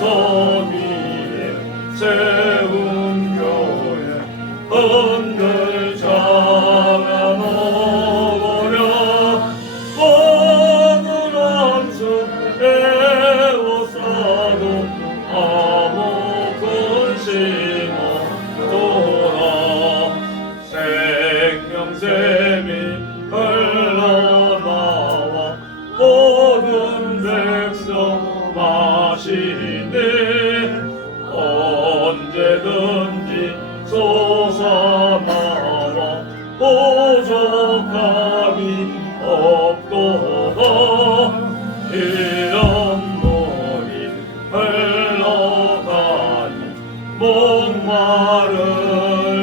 성 위에 세운 교회 흔들 잡아 놓으려 모든 함수 에워싸도 아무 근심 없도다 생명샘이 흘러나와 모든 백성 마시네 언제든지 솟아나와 부족함이 없도다 이런 물이 흘러가니 목마를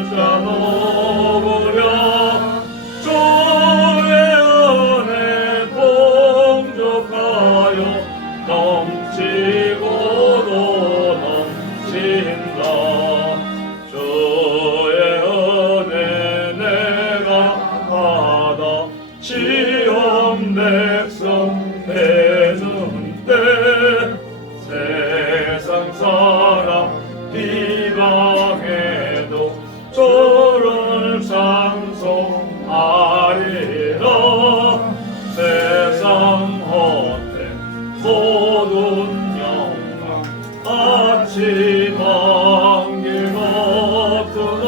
자 먹으려 주의 은혜 풍족하여 넘치고도 넘친다 주의 은혜 내가 받아 시험 백성 되는 때 세상 사람 비방해도 주를 찬송하리라 세상 헛된 모든 영광 아침 안개 같으나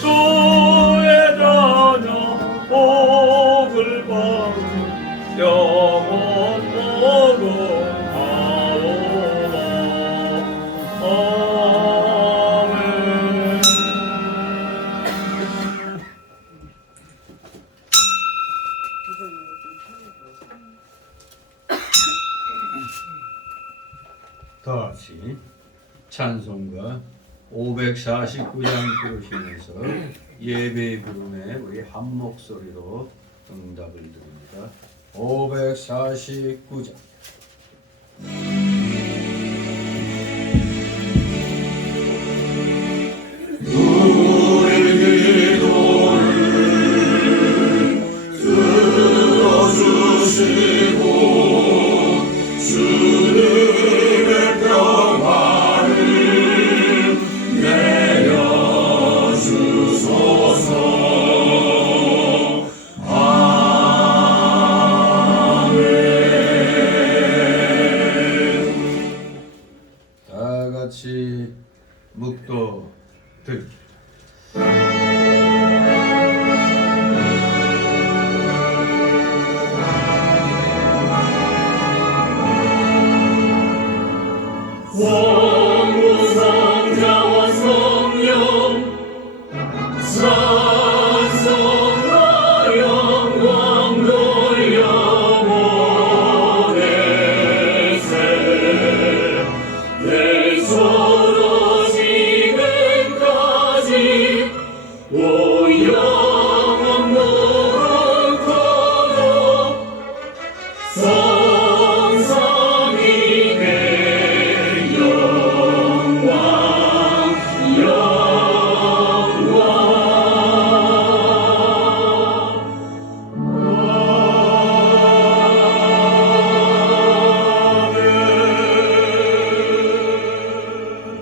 주의 자녀 복을 받는 영원 무궁하오라 아멘. 다 같이 찬송가 549장 부르시면서 예배 부름에 우리 한 목소리로 응답을 드립니다. 549장 다 같이 묵도 드립니다. 성부성자와 성령 찬송과 영광 돌려보내세 내 서로 지금까지 오영원 노릇하며 성삼위의 영광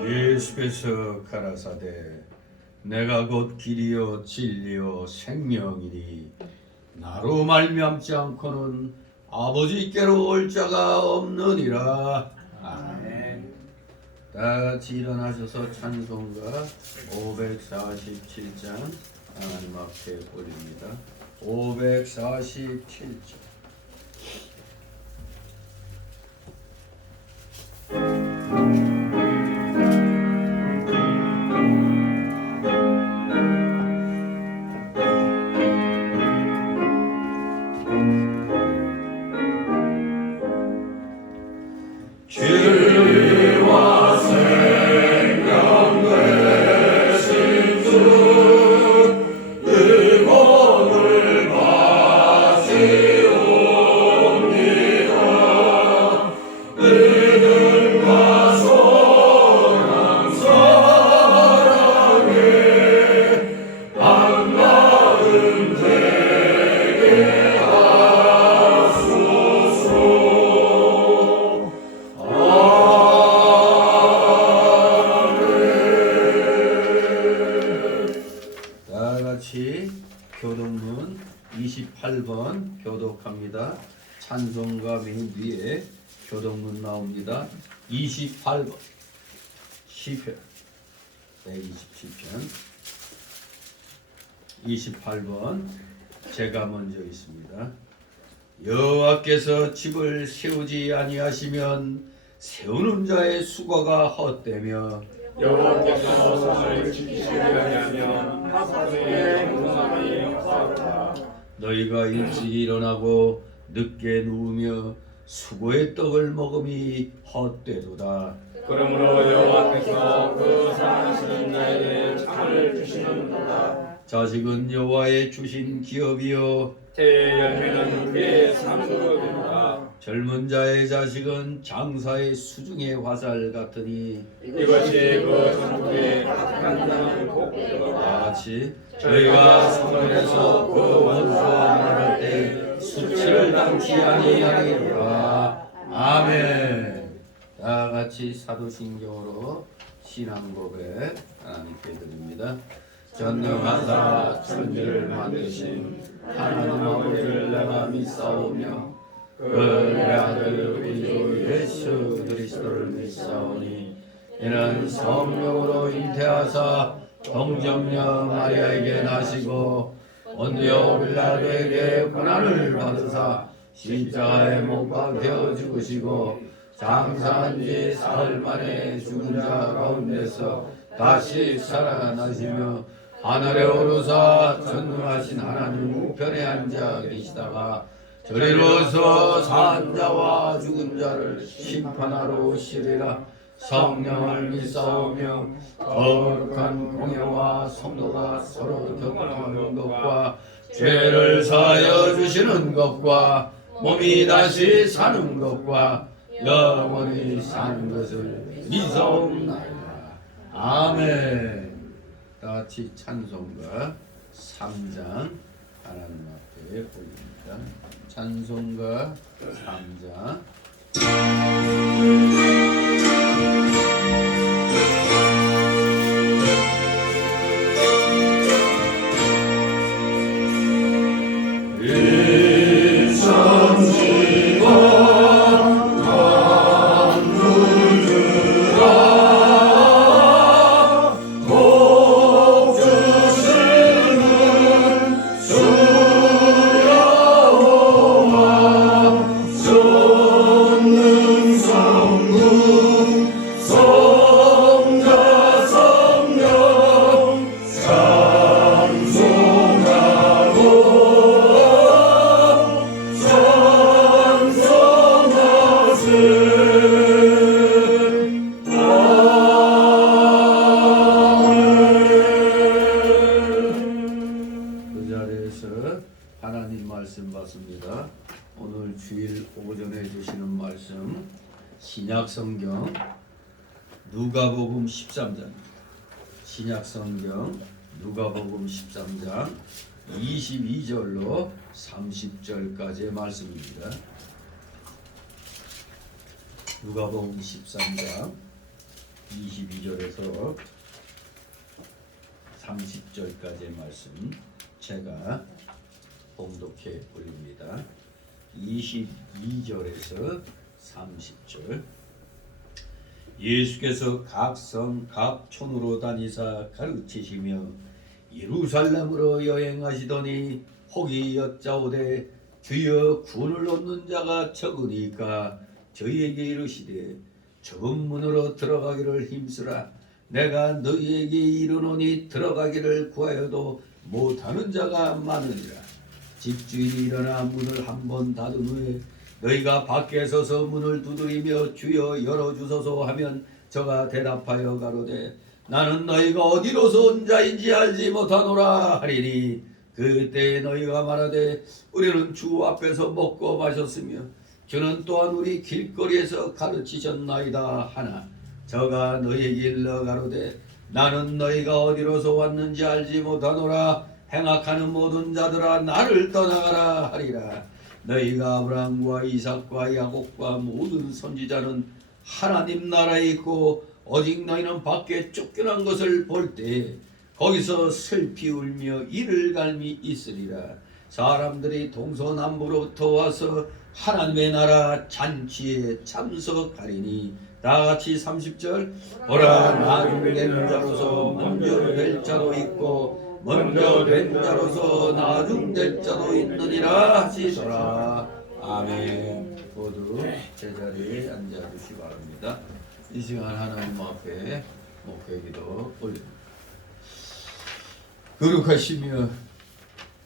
예수께서 가라사대 내가 곧 길이요 진리요 생명이니 나로 말미암지 않고는 아버지께로 올 자가 없느니라. 아멘. 다 같이 일어나셔서 찬송가 547장 하나님 앞에 올립니다. 547장 주와 생명 되신 주, 의복을 받으시오. 찬송가 맨 뒤에 교동문 나옵니다. 28번 시편 127편 28번 제가 먼저 있습니다. 여호와께서 집을 세우지 아니하시면 세우는 자의 수고가 헛되며 여호와께서 성을 지키시지 아니하면 하사의 공사함이 없사오다. 너희가 일찍 일어나고 늦게 누우며 수고의 떡을 먹음이 헛되도다. 그러므로 여호와께서 그 사랑하시는 자에게 창을 주시는도다. 자식은 여호와의 주신 기업이요 태의 열매는 그의 상속이로다. 젊은 자의 자식은 장사의 수중의 화살 같으니 이것이 그 천국의 가득한 자는 복되도다. 다같이 저희가 성전에서 그 원수와 말할 때 수치를 당치 아니하리라. 아멘. 다같이 사도신경으로 신앙고백 하나님께 드립니다. 전능하사 천지를 만드신 하나님 아버지를 내가 믿사오며 그의 아들 우리 주 예수 그리스도를 믿사오니 이는 성령으로 잉태하사 동정녀 마리아에게 나시고 본디오 빌라도에게 고난을 받으사 십자가에 못 박혀 죽으시고 장사한 지 사흘 만에 죽은 자 가운데서 다시 살아나시며 하늘에 오르사 전능하신 하나님 우편에 앉아 계시다가 저리로서 산 자와 죽은 자를 심판하러 오시리라. 성령을 믿사오며 거룩한 공예와 성도가 서로 교통하는 것과 죄를 사하여 주시는 것과 몸이 다시 사는 것과 영원히 사는 것을 믿사옵나이다. 아멘. 다같이 찬송가 3장 하나님 앞에 올립니다. 찬송가 3장 하나님 말씀 받습니다. 오늘 주일 오전에 주시는 말씀 신약성경 누가복음 13장 신약성경 누가복음 13장 22절로 30절까지의 말씀입니다. 누가복음 13장 22절에서 30절까지의 말씀 제가 봉독해 올립니다. 22절에서 30절 예수께서 각 성 각 촌으로 다니사 가르치시며 예루살렘으로 여행하시더니 혹이 여짜오되 주여 구원을 얻는 자가 적으니까 저희에게 이르시되 좁은 문으로 들어가기를 힘쓰라. 내가 너희에게 이르노니 들어가기를 구하여도 못하는 자가 많으리라. 집주인이 일어나 문을 한 번 닫은 후에 너희가 밖에 서서 문을 두드리며 주여 열어주소서 하면 저가 대답하여 가로되 나는 너희가 어디로서 온 자인지 알지 못하노라 하리니 그때에 너희가 말하되 우리는 주 앞에서 먹고 마셨으며 주는 또한 우리 길거리에서 가르치셨나이다 하나 저가 너희에게 일러 가로되 나는 너희가 어디로서 왔는지 알지 못하노라. 행악하는 모든 자들아 나를 떠나가라 하리라. 너희가 아브라함과 이삭과 야곱과 모든 선지자는 하나님 나라에 있고 오직 너희는 밖에 쫓겨난 것을 볼 때 거기서 슬피 울며 이를 갈미 있으리라. 사람들이 동서남부로부터 와서 하나님의 나라 잔치에 참석하리니. 다같이 30절. 보라, 나중된 자로서 먼저 될 자도 있고 먼저 된 자로서 나중될 자도 있느니라 하시더라. 아멘. 모두 제자리에 앉아주시기 바랍니다. 이 시간 하나님 앞에 목회기도 올립니다. 거룩하시며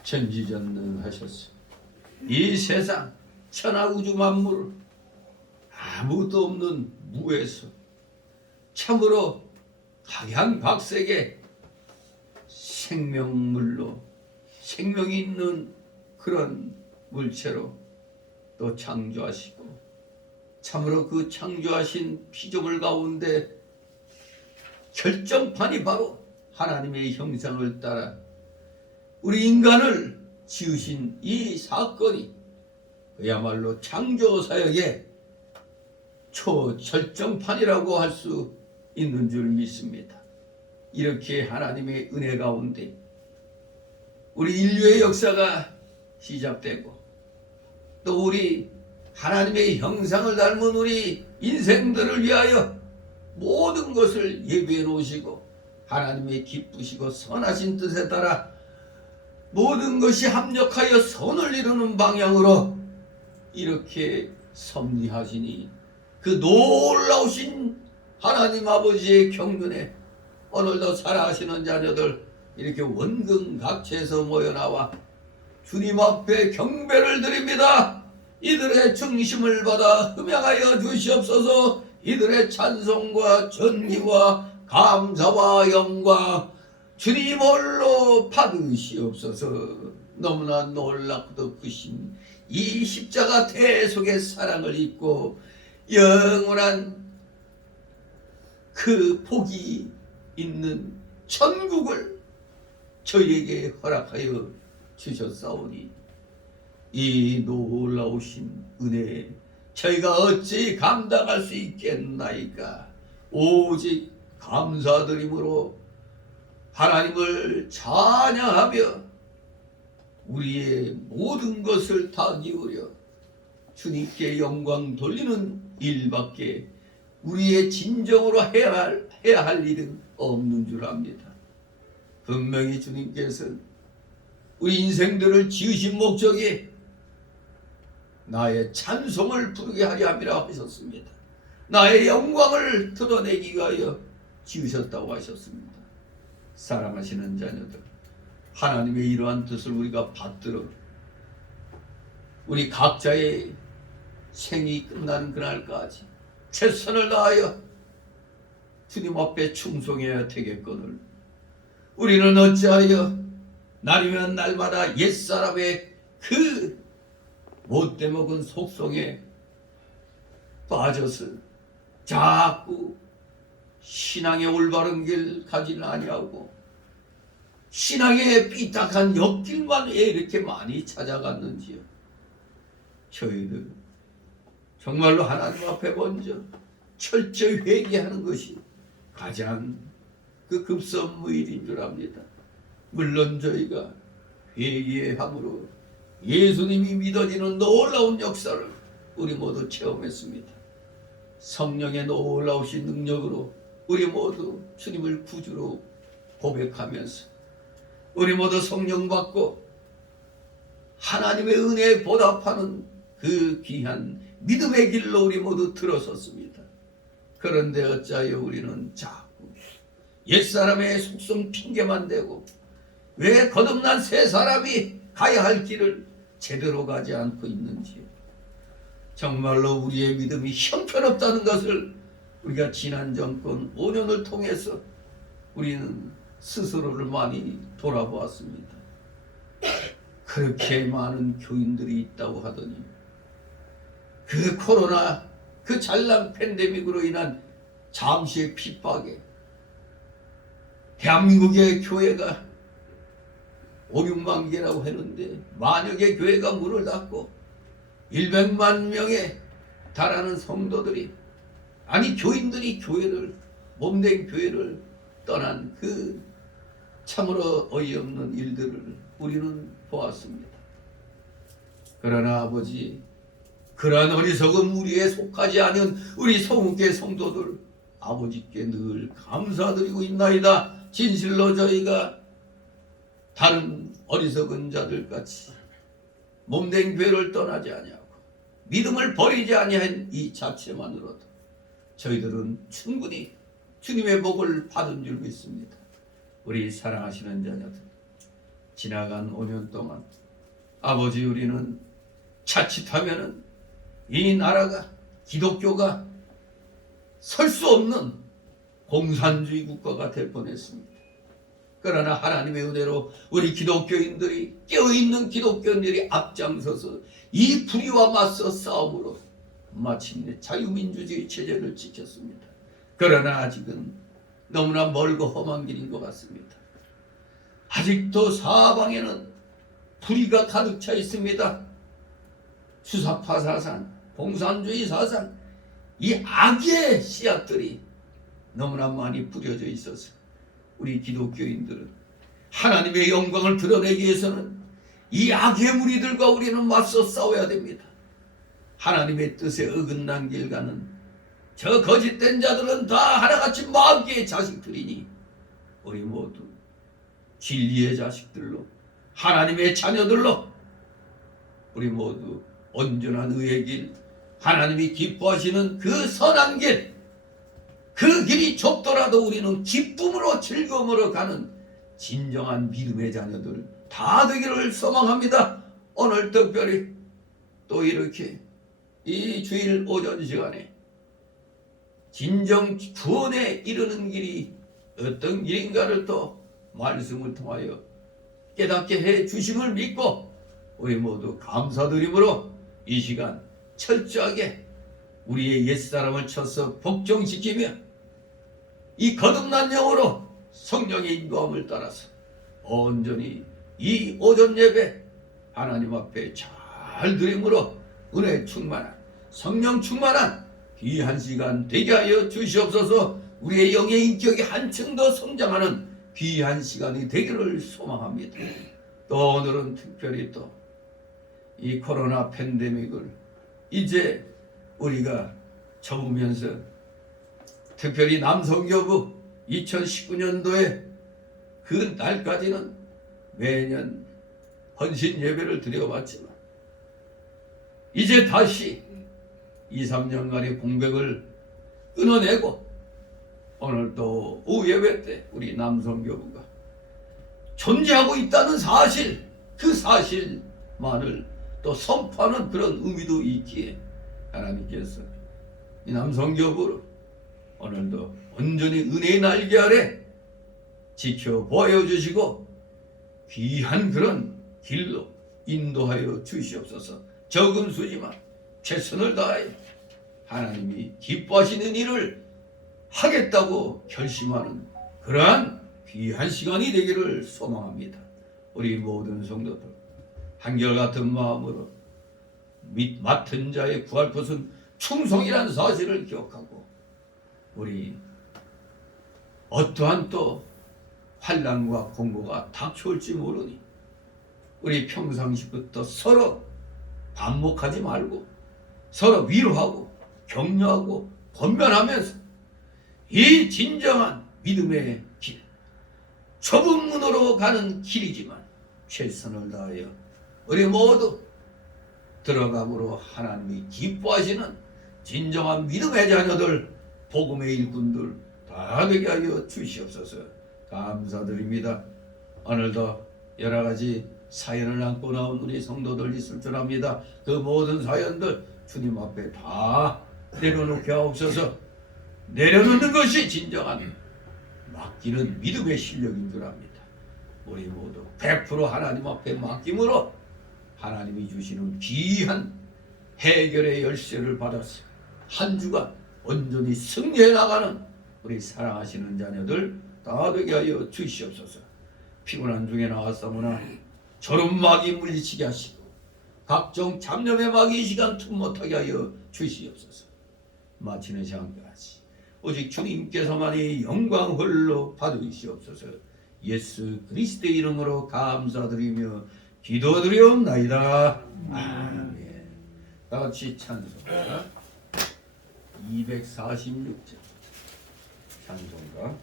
전지전능하셨소. 이 세상 천하 우주 만물 아무것도 없는 무에서 참으로 각양각색의 생명물로 생명이 있는 그런 물체로 또 창조하시고, 참으로 그 창조하신 피조물 가운데 결정판이 바로 하나님의 형상을 따라 우리 인간을 지으신 이 사건이 그야말로 창조사역의 초절정판이라고 할 수 있는 줄 믿습니다. 이렇게 하나님의 은혜 가운데 우리 인류의 역사가 시작되고, 또 우리 하나님의 형상을 닮은 우리 인생들을 위하여 모든 것을 예비해 놓으시고 하나님의 기쁘시고 선하신 뜻에 따라 모든 것이 합력하여 선을 이루는 방향으로 이렇게 섭리하시니, 그 놀라우신 하나님 아버지의 경륜에 오늘도 살아가시는 자녀들 이렇게 원근각체에서 모여나와 주님 앞에 경배를 드립니다. 이들의 중심을 받아 흠양하여 주시옵소서. 이들의 찬송과 전기와 감사와 영광 주님 홀로 받으시옵소서. 너무나 놀랍고도 크신 이 십자가 대속의 사랑을 입고 영원한 그 복이 있는 천국을 저희에게 허락하여 주셨사오니, 이 놀라우신 은혜에 저희가 어찌 감당할 수 있겠나이까. 오직 감사드림으로 하나님을 찬양하며 우리의 모든 것을 다 기울여 주님께 영광 돌리는 일밖에 우리의 진정으로 해야 할 일은 없는 줄 압니다. 분명히 주님께서 우리 인생들을 지으신 목적이 나의 찬송을 부르게 하려 함이라 하셨습니다. 나의 영광을 드러내기 위하여 지으셨다고 하셨습니다. 사랑하시는 자녀들, 하나님의 이러한 뜻을 우리가 받들어 우리 각자의 생이 끝나는 그날까지 최선을 다하여 주님 앞에 충성해야 되겠거늘 우리는 어찌하여 날이면 날마다 옛사람의 그 못돼 먹은 속성에 빠져서 자꾸 신앙의 올바른 길 가지는 아니하고 신앙의 삐딱한 옆길만 왜 이렇게 많이 찾아갔는지요. 저희들 정말로 하나님 앞에 먼저 철저히 회개하는 것이 가장 그 급선무일인 줄 압니다. 물론 저희가 회개함으로 예수님이 믿어지는 놀라운 역사를 우리 모두 체험했습니다. 성령의 놀라우신 능력으로 우리 모두 주님을 구주로 고백하면서 우리 모두 성령 받고 하나님의 은혜에 보답하는 그 귀한 믿음의 길로 우리 모두 들어섰습니다. 그런데 어찌하여 우리는 자꾸 옛사람의 속성 핑계만 대고 왜 거듭난 새 사람이 가야 할 길을 제대로 가지 않고 있는지요. 정말로 우리의 믿음이 형편없다는 것을 우리가 지난 정권 5년을 통해서 우리는 스스로를 많이 돌아보았습니다. 그렇게 많은 교인들이 있다고 하더니 그 코로나 그 잔란 팬데믹으로 인한 잠시의 핍박에 대한민국의 교회가 5, 6만 개라고 했는데 만여 개 교회가 문을 닫고 100만 명에 달하는 성도들이, 아니 교인들이 교회를, 몸된 교회를 떠난 그 참으로 어이없는 일들을 우리는 보았습니다. 그러나 아버지, 그러한 어리석은 무리에 속하지 않은 우리 성우계 성도들 아버지께 늘 감사드리고 있나이다. 진실로 저희가 다른 어리석은 자들같이 몸된 교회를 떠나지 아니하고 믿음을 버리지 아니한 이 자체만으로도 저희들은 충분히 주님의 복을 받은 줄 믿습니다. 우리 사랑하시는 자녀들, 지나간 5년 동안 아버지, 우리는 자칫하면은 이 나라가, 기독교가 설 수 없는 공산주의 국가가 될 뻔했습니다. 그러나 하나님의 은혜로 우리 기독교인들이, 깨어있는 기독교인들이 앞장서서 이 불의와 맞서 싸움으로 마침내 자유민주주의 체제를 지켰습니다. 그러나 아직은 너무나 멀고 험한 길인 것 같습니다. 아직도 사방에는 불의가 가득 차 있습니다. 주사파 사상, 공산주의 사상, 이 악의 씨앗들이 너무나 많이 뿌려져 있어서 우리 기독교인들은 하나님의 영광을 드러내기 위해서는 이 악의 무리들과 우리는 맞서 싸워야 됩니다. 하나님의 뜻에 어긋난 길 가는 저 거짓된 자들은 다 하나같이 마귀의 자식들이니 우리 모두 진리의 자식들로, 하나님의 자녀들로 우리 모두 온전한 의의 길, 하나님이 기뻐하시는 그 선한 길, 그 길이 좁더라도 우리는 기쁨으로 즐거움으로 가는 진정한 믿음의 자녀들 다 되기를 소망합니다. 오늘 특별히 또 이렇게 이 주일 오전 시간에 진정 구원에 이르는 길이 어떤 길인가를 또 말씀을 통하여 깨닫게 해 주심을 믿고 우리 모두 감사드림으로 이 시간 철저하게 우리의 옛사람을 쳐서 복종시키며 이 거듭난 영으로 성령의 인도함을 따라서 온전히 이 오전 예배 하나님 앞에 잘 드림으로 은혜 충만한, 성령 충만한 귀한 시간 되게 하여 주시옵소서. 우리의 영의 인격이 한층 더 성장하는 귀한 시간이 되기를 소망합니다. 또 오늘은 특별히 또 이 코로나 팬데믹을 이제 우리가 접으면서 특별히 남성교부 2019년도에 그 날까지는 매년 헌신 예배를 드려왔지만 이제 다시 2, 3년간의 공백을 끊어내고 오늘 또 오후 예배 때 우리 남성교부가 존재하고 있다는 사실, 그 사실만을 또 선포하는 그런 의미도 있기에 하나님께서 이 남성교부를 오늘도 온전히 은혜의 날개 아래 지켜보여 주시고 귀한 그런 길로 인도하여 주시옵소서. 적은 수지만 최선을 다해 하나님이 기뻐하시는 일을 하겠다고 결심하는 그러한 귀한 시간이 되기를 소망합니다. 우리 모든 성도들 한결같은 마음으로 맡은 자의 구할 것은 충성이라는 사실을 기억하고 우리 어떠한 또 환난과 공고가 닥쳐올지 모르니 우리 평상시부터 서로 반목하지 말고 서로 위로하고 격려하고 권면하면서 이 진정한 믿음의 길, 좁은 문으로 가는 길이지만 최선을 다하여 우리 모두 들어감으로 하나님이 기뻐하시는 진정한 믿음의 자녀들, 복음의 일꾼들 다 되게 하여 주시옵소서. 감사드립니다. 오늘도 여러 가지 사연을 안고 나온 우리 성도들 있을 줄 압니다. 그 모든 사연들 주님 앞에 다 내려놓게 하옵소서. 내려놓는 것이 진정한 맡기는 믿음의 실력인 줄 압니다. 우리 모두 100% 하나님 앞에 맡김으로 하나님이 주시는 귀한 해결의 열쇠를 받아서 한 주간 온전히 승리해 나가는 우리 사랑하시는 자녀들 다 되게 하여 주시옵소서. 피곤한 중에 나왔사오나 졸음마귀 물리치게 하시고 각종 잡념의 마귀 이 시간 틈 못하게 하여 주시옵소서. 마치는 시간까지 오직 주님께서만이 영광 홀로 받으시옵소서. 예수 그리스도의 이름으로 감사드리며 기도드리옵나이다. 아멘. 다 같이 찬송가 246장. 찬송가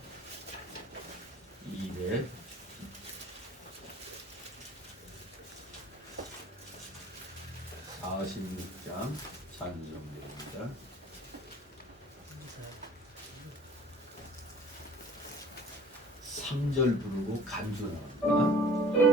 246장 찬송입니다. 3절 부르고 간주 나옵니다.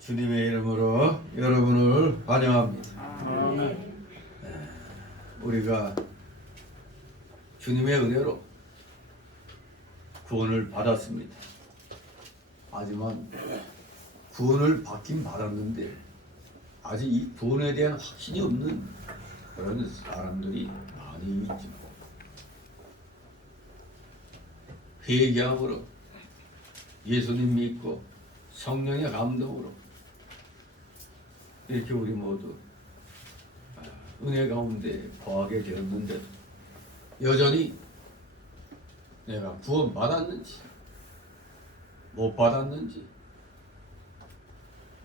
주님의 이름으로 여러분을 환영합니다. 우리가 주님의 은혜로 구원을 받았습니다. 하지만 구원을 받긴 받았는데 아직 이 구원에 대한 확신이 없는 그런 사람들이 많이 있죠. 회개함으로 예수님 믿고 성령의 감동으로 이렇게 우리 모두 은혜 가운데 거하게 되었는데 여전히 내가 구원 받았는지 못 받았는지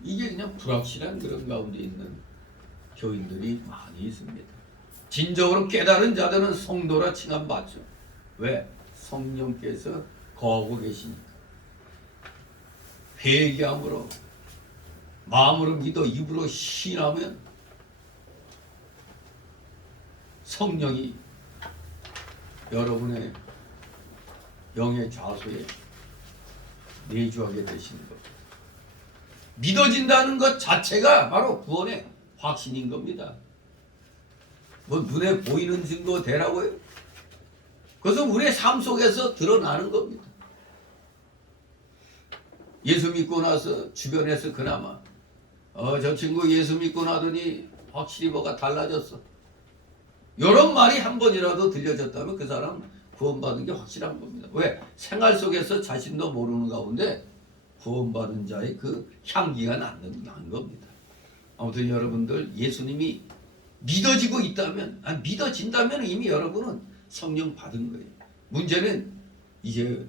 이게 그냥 불확실한 그런 가운데 있는 교인들이 많이 있습니다. 진정으로 깨달은 자들은 성도라 칭함받죠. 왜? 성령께서 거하고 계시니까. 회개함으로 마음으로 믿어 입으로 신하면 성령이 여러분의 영의 좌소에 내주하게 되시는 겁니다. 믿어진다는 것 자체가 바로 구원의 확신인 겁니다. 뭐 눈에 보이는 증거 되라고요? 그것은 우리의 삶 속에서 드러나는 겁니다. 예수 믿고 나서 주변에서 그나마 저 친구 예수 믿고 나더니 확실히 뭐가 달라졌어. 이런 말이 한 번이라도 들려졌다면 그 사람 구원받은 게 확실한 겁니다. 왜? 생활 속에서 자신도 모르는 가운데 구원받은 자의 그 향기가 난 겁니다. 아무튼 여러분들 예수님이 믿어지고 있다면, 믿어진다면 이미 여러분은 성령 받은 거예요. 문제는 이제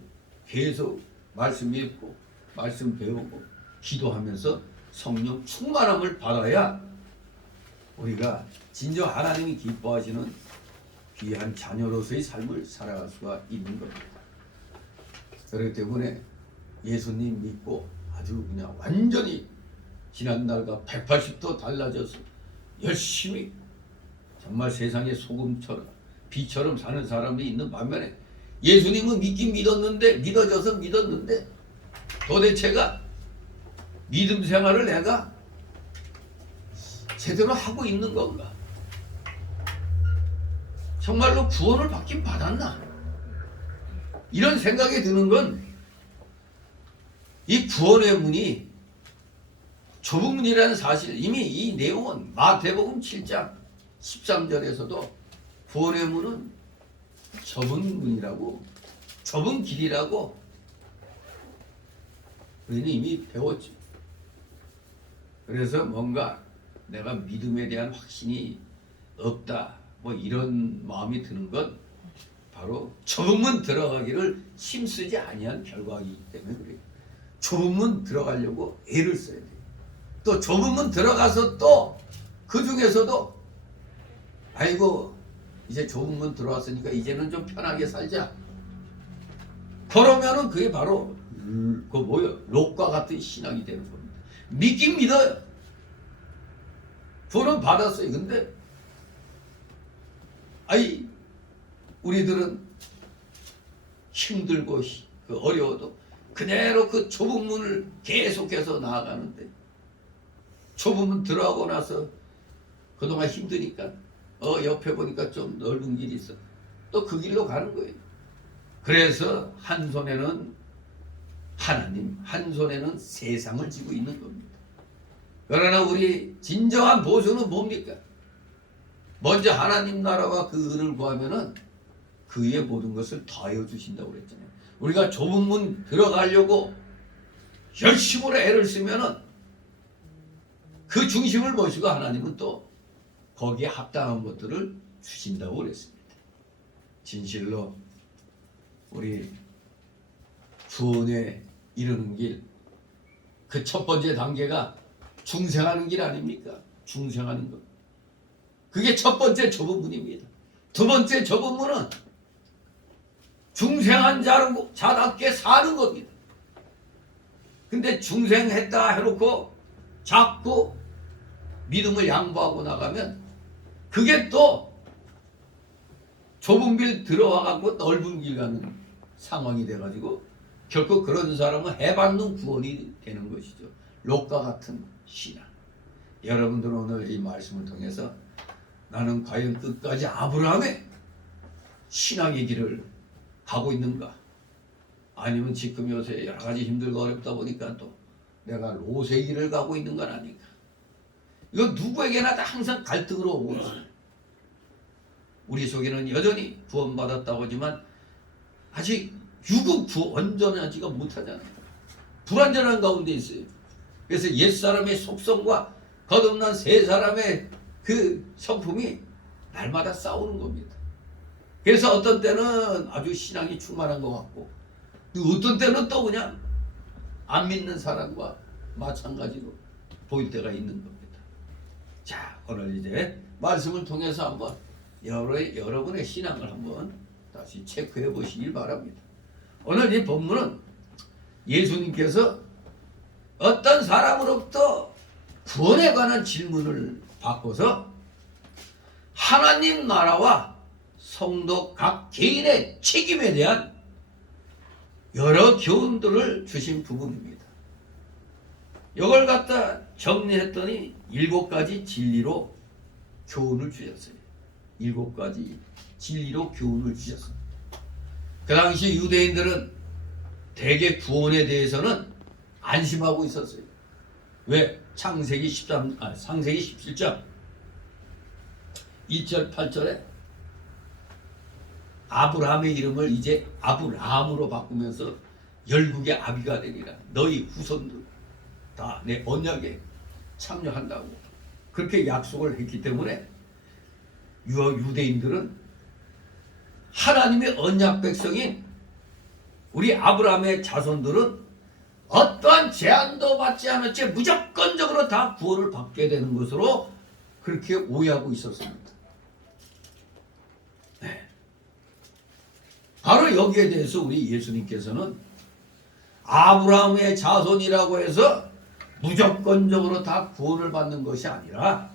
계속 말씀 읽고 말씀 배우고 기도하면서 성령 충만함을 받아야 우리가 진정 하나님이 기뻐하시는 귀한 자녀로서의 삶을 살아갈 수가 있는 겁니다. 그렇기 때문에 예수님 믿고 아주 그냥 완전히 지난날과 180도 달라져서 열심히 정말 세상의 소금처럼 비처럼 사는 사람이 있는 반면에 예수님은 믿긴 믿었는데 믿어져서 믿었는데 도대체가 믿음 생활을 내가 제대로 하고 있는 건가? 정말로 구원을 받긴 받았나? 이런 생각이 드는 건 이 구원의 문이 좁은 문이라는 사실, 이미 이 내용은 마태복음 7장 13절에서도 구원의 문은 좁은 문이라고, 좁은 길이라고 우리는 이미 배웠죠. 그래서 뭔가 내가 믿음에 대한 확신이 없다 뭐 이런 마음이 드는 건 바로 좁은 문 들어가기를 힘쓰지 아니한 결과이기 때문에 그래요. 좁은 문 들어가려고 애를 써야 돼요. 또 좁은 문 들어가서 또 그 중에서도 아이고 이제 좁은 문 들어왔으니까 이제는 좀 편하게 살자. 그러면은 그게 바로 그 뭐요? 롯과 같은 신앙이 되는 겁니다. 믿긴 믿어요. 돈은 받았어요. 근데 아이 우리들은 힘들고 어려워도 그대로 그 좁은 문을 계속해서 나아가는데 좁은 문 들어가고 나서 그동안 힘드니까 옆에 보니까 좀 넓은 길이 있어. 또 그 길로 가는 거예요. 그래서 한 손에는 하나님, 한 손에는 세상을 쥐고 있는 겁니다. 그러나 우리 진정한 보수는 뭡니까? 먼저 하나님 나라와 그 은을 구하면은 그 위에 모든 것을 더하여 주신다고 그랬잖아요. 우리가 좁은 문 들어가려고 열심으로 애를 쓰면은 그 중심을 모시고 하나님은 또 거기에 합당한 것들을 주신다고 그랬습니다. 진실로 우리 구원에 이르는 길, 그 첫 번째 단계가 중생하는 길 아닙니까? 중생하는 것. 그게 첫 번째 좁은 문입니다. 두 번째 좁은 문은 중생한 자답게 사는 겁니다. 근데 중생했다 해놓고 자꾸 믿음을 양보하고 나가면 그게 또 좁은 길 들어와갖고 넓은 길 가는 상황이 돼가지고 결국 그런 사람은 해받는 구원이 되는 것이죠. 롯과 같은 신앙. 여러분들은 오늘 이 말씀을 통해서 나는 과연 끝까지 아브라함의 신앙의 길을 가고 있는가? 아니면 지금 요새 여러 가지 힘들고 어렵다 보니까 또 내가 롯의 길을 가고 있는 건 아닌가? 이거 누구에게나 다 항상 갈등으로 오고 있어요. 우리 속에는 여전히 구원받았다고 하지만 아직 유급 온전하지가 못하잖아요. 불완전한 가운데 있어요. 그래서 옛사람의 속성과 거듭난 새 사람의 그 성품이 날마다 싸우는 겁니다. 그래서 어떤 때는 아주 신앙이 충만한 것 같고 어떤 때는 또 그냥 안 믿는 사람과 마찬가지로 보일 때가 있는 겁니다. 자, 오늘 이제 말씀을 통해서 한번 여러분의 신앙을 한번 다시 체크해 보시길 바랍니다. 오늘 이 본문은 예수님께서 어떤 사람으로부터 구원에 관한 질문을 받고서 하나님 나라와 성도 각 개인의 책임에 대한 여러 교훈들을 주신 부분입니다. 이걸 갖다 정리했더니 7가지 진리로 교훈을 주셨어요. 7가지 진리로 교훈을 주셨습니다. 그 당시 유대인들은 대개 구원에 대해서는 안심하고 있었어요. 왜? 상세기 17장 2절 8절에 아브라함의 이름을 이제 아브라함으로 바꾸면서 열국의 아비가 되리라. 너희 후손들 다 내 언약에 참여한다고 그렇게 약속을 했기 때문에 유대인들은 하나님의 언약 백성인 우리 아브라함의 자손들은 어떠한 제한도 받지 않은 채 무조건적으로 다 구원을 받게 되는 것으로 그렇게 오해하고 있었습니다. 네. 바로 여기에 대해서 우리 예수님께서는 아브라함의 자손이라고 해서 무조건적으로 다 구원을 받는 것이 아니라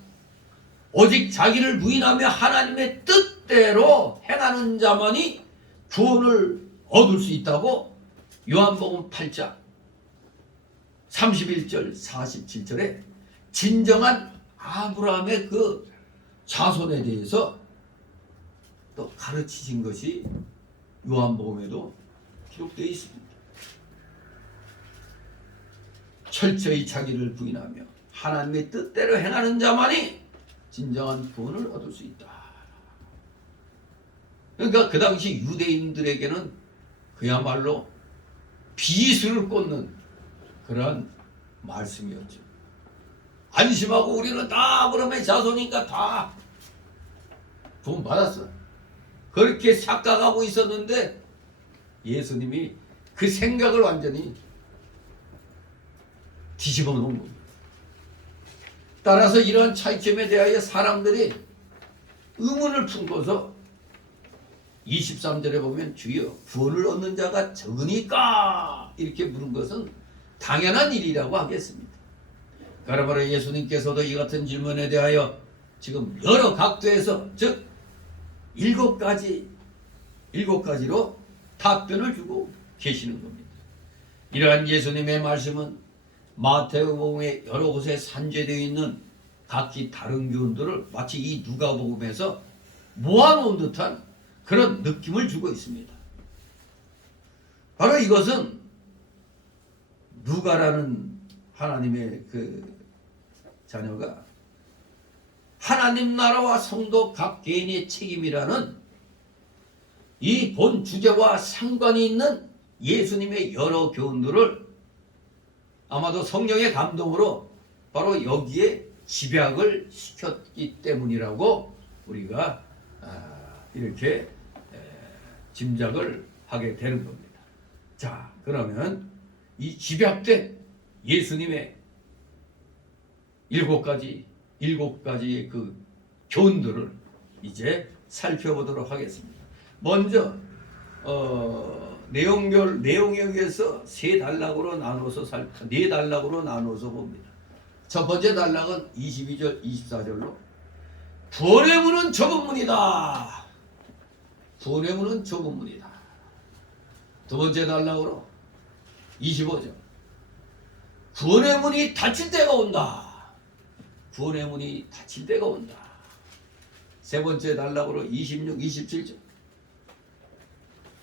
오직 자기를 부인하며 하나님의 뜻대로 행하는 자만이 구원을 얻을 수 있다고 요한복음 8장 31절 47절에 진정한 아브라함의 그 자손에 대해서 또 가르치신 것이 요한복음에도 기록되어 있습니다. 철저히 자기를 부인하며 하나님의 뜻대로 행하는 자만이 진정한 구원을 얻을 수 있다. 그러니까 그 당시 유대인들에게는 그야말로 비수를 꽂는 그러한 말씀이었죠. 안심하고 우리는 다 아브라함의 자손이니까 다 구원 받았어. 그렇게 착각하고 있었는데 예수님이 그 생각을 완전히 뒤집어 놓은 겁니다. 따라서 이러한 차이점에 대하여 사람들이 의문을 품고서 23절에 보면 주여 구원을 얻는 자가 적으니까 이렇게 물은 것은 당연한 일이라고 하겠습니다. 바로 예수님께서도 이 같은 질문에 대하여 지금 여러 각도에서 즉 7가지로 답변을 주고 계시는 겁니다. 이러한 예수님의 말씀은 마태복음의 여러 곳에 산재되어 있는 각기 다른 교훈들을 마치 이 누가복음에서 모아놓은 듯한 그런 느낌을 주고 있습니다. 바로 이것은 누가라는 하나님의 그 자녀가 하나님 나라와 성도 각 개인의 책임이라는 이 본 주제와 상관이 있는 예수님의 여러 교훈들을 아마도 성령의 감동으로 바로 여기에 집약을 시켰기 때문이라고 우리가 이렇게 짐작을 하게 되는 겁니다. 자, 그러면 이 집약된 예수님의 7가지의 그 교훈들을 이제 살펴보도록 하겠습니다. 먼저 내용에 의해서 네 단락으로 나눠서 봅니다. 첫 번째 단락은 22절 24절로 구원의 문은 좁은 문이다. 구원의 문은 좁은 문이다. 두 번째 단락으로 25절 구원의 문이 닫힐 때가 온다. 구원의 문이 닫힐 때가 온다. 세 번째 단락으로 26, 27절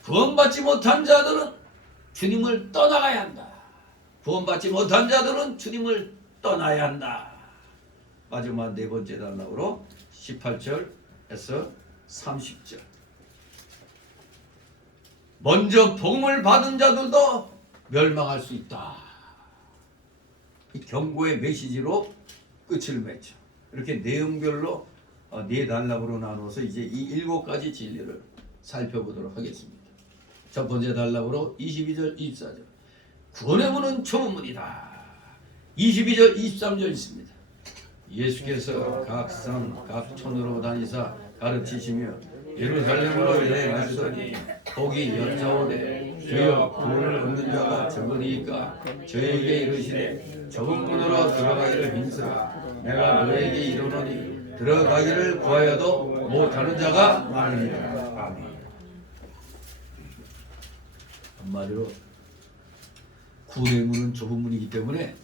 구원받지 못한 자들은 주님을 떠나가야 한다. 구원받지 못한 자들은 주님을 떠나야 한다. 마지막 네 번째 단락으로 18절에서 30절 먼저 복음을 받은 자들도 멸망할 수 있다. 이 경고의 메시지로 끝을 맺죠. 이렇게 내용별로 네 단락으로 나눠서 이제 이 7가지 진리를 살펴보도록 하겠습니다. 첫 번째 단락으로 22절 24절 구원의 문은 좁은 문이다. 22절 23절 있습니다. 예수께서 각 성 각 촌으로 다니사 가르치시며 예루살렘으로 여행하시더니 거기 여짜오되 주여 구원을 얻는 자가 적으니까 저에게 이르시되 좁은 문으로 들어가기를 힘쓰라. 내가 너에게 이르노니 들어가기를 구하여도 못하는 자가 많으니라. 아멘. 한마디로 구원의 문은 좁은 문이기 때문에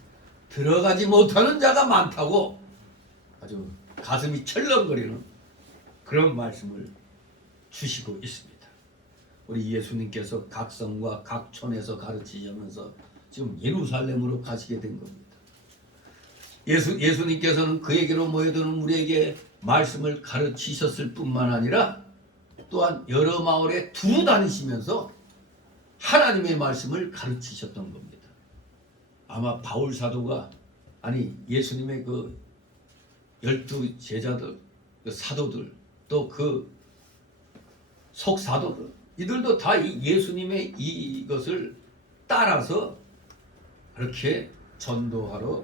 들어가지 못하는 자가 많다고 아주 가슴이 철렁거리는 그런 말씀을 주시고 있습니다. 우리 예수님께서 각 성과 각 촌에서 가르치시면서 지금 예루살렘으로 가시게 된 겁니다. 예수님께서는 그에게로 모여드는 우리에게 말씀을 가르치셨을 뿐만 아니라 또한 여러 마을에 두루 다니시면서 하나님의 말씀을 가르치셨던 겁니다. 아마 바울 사도가 예수님의 그 12 제자들, 그 사도들, 또 그 속사도들 이들도 다 이 예수님의 이것을 따라서 그렇게 전도하러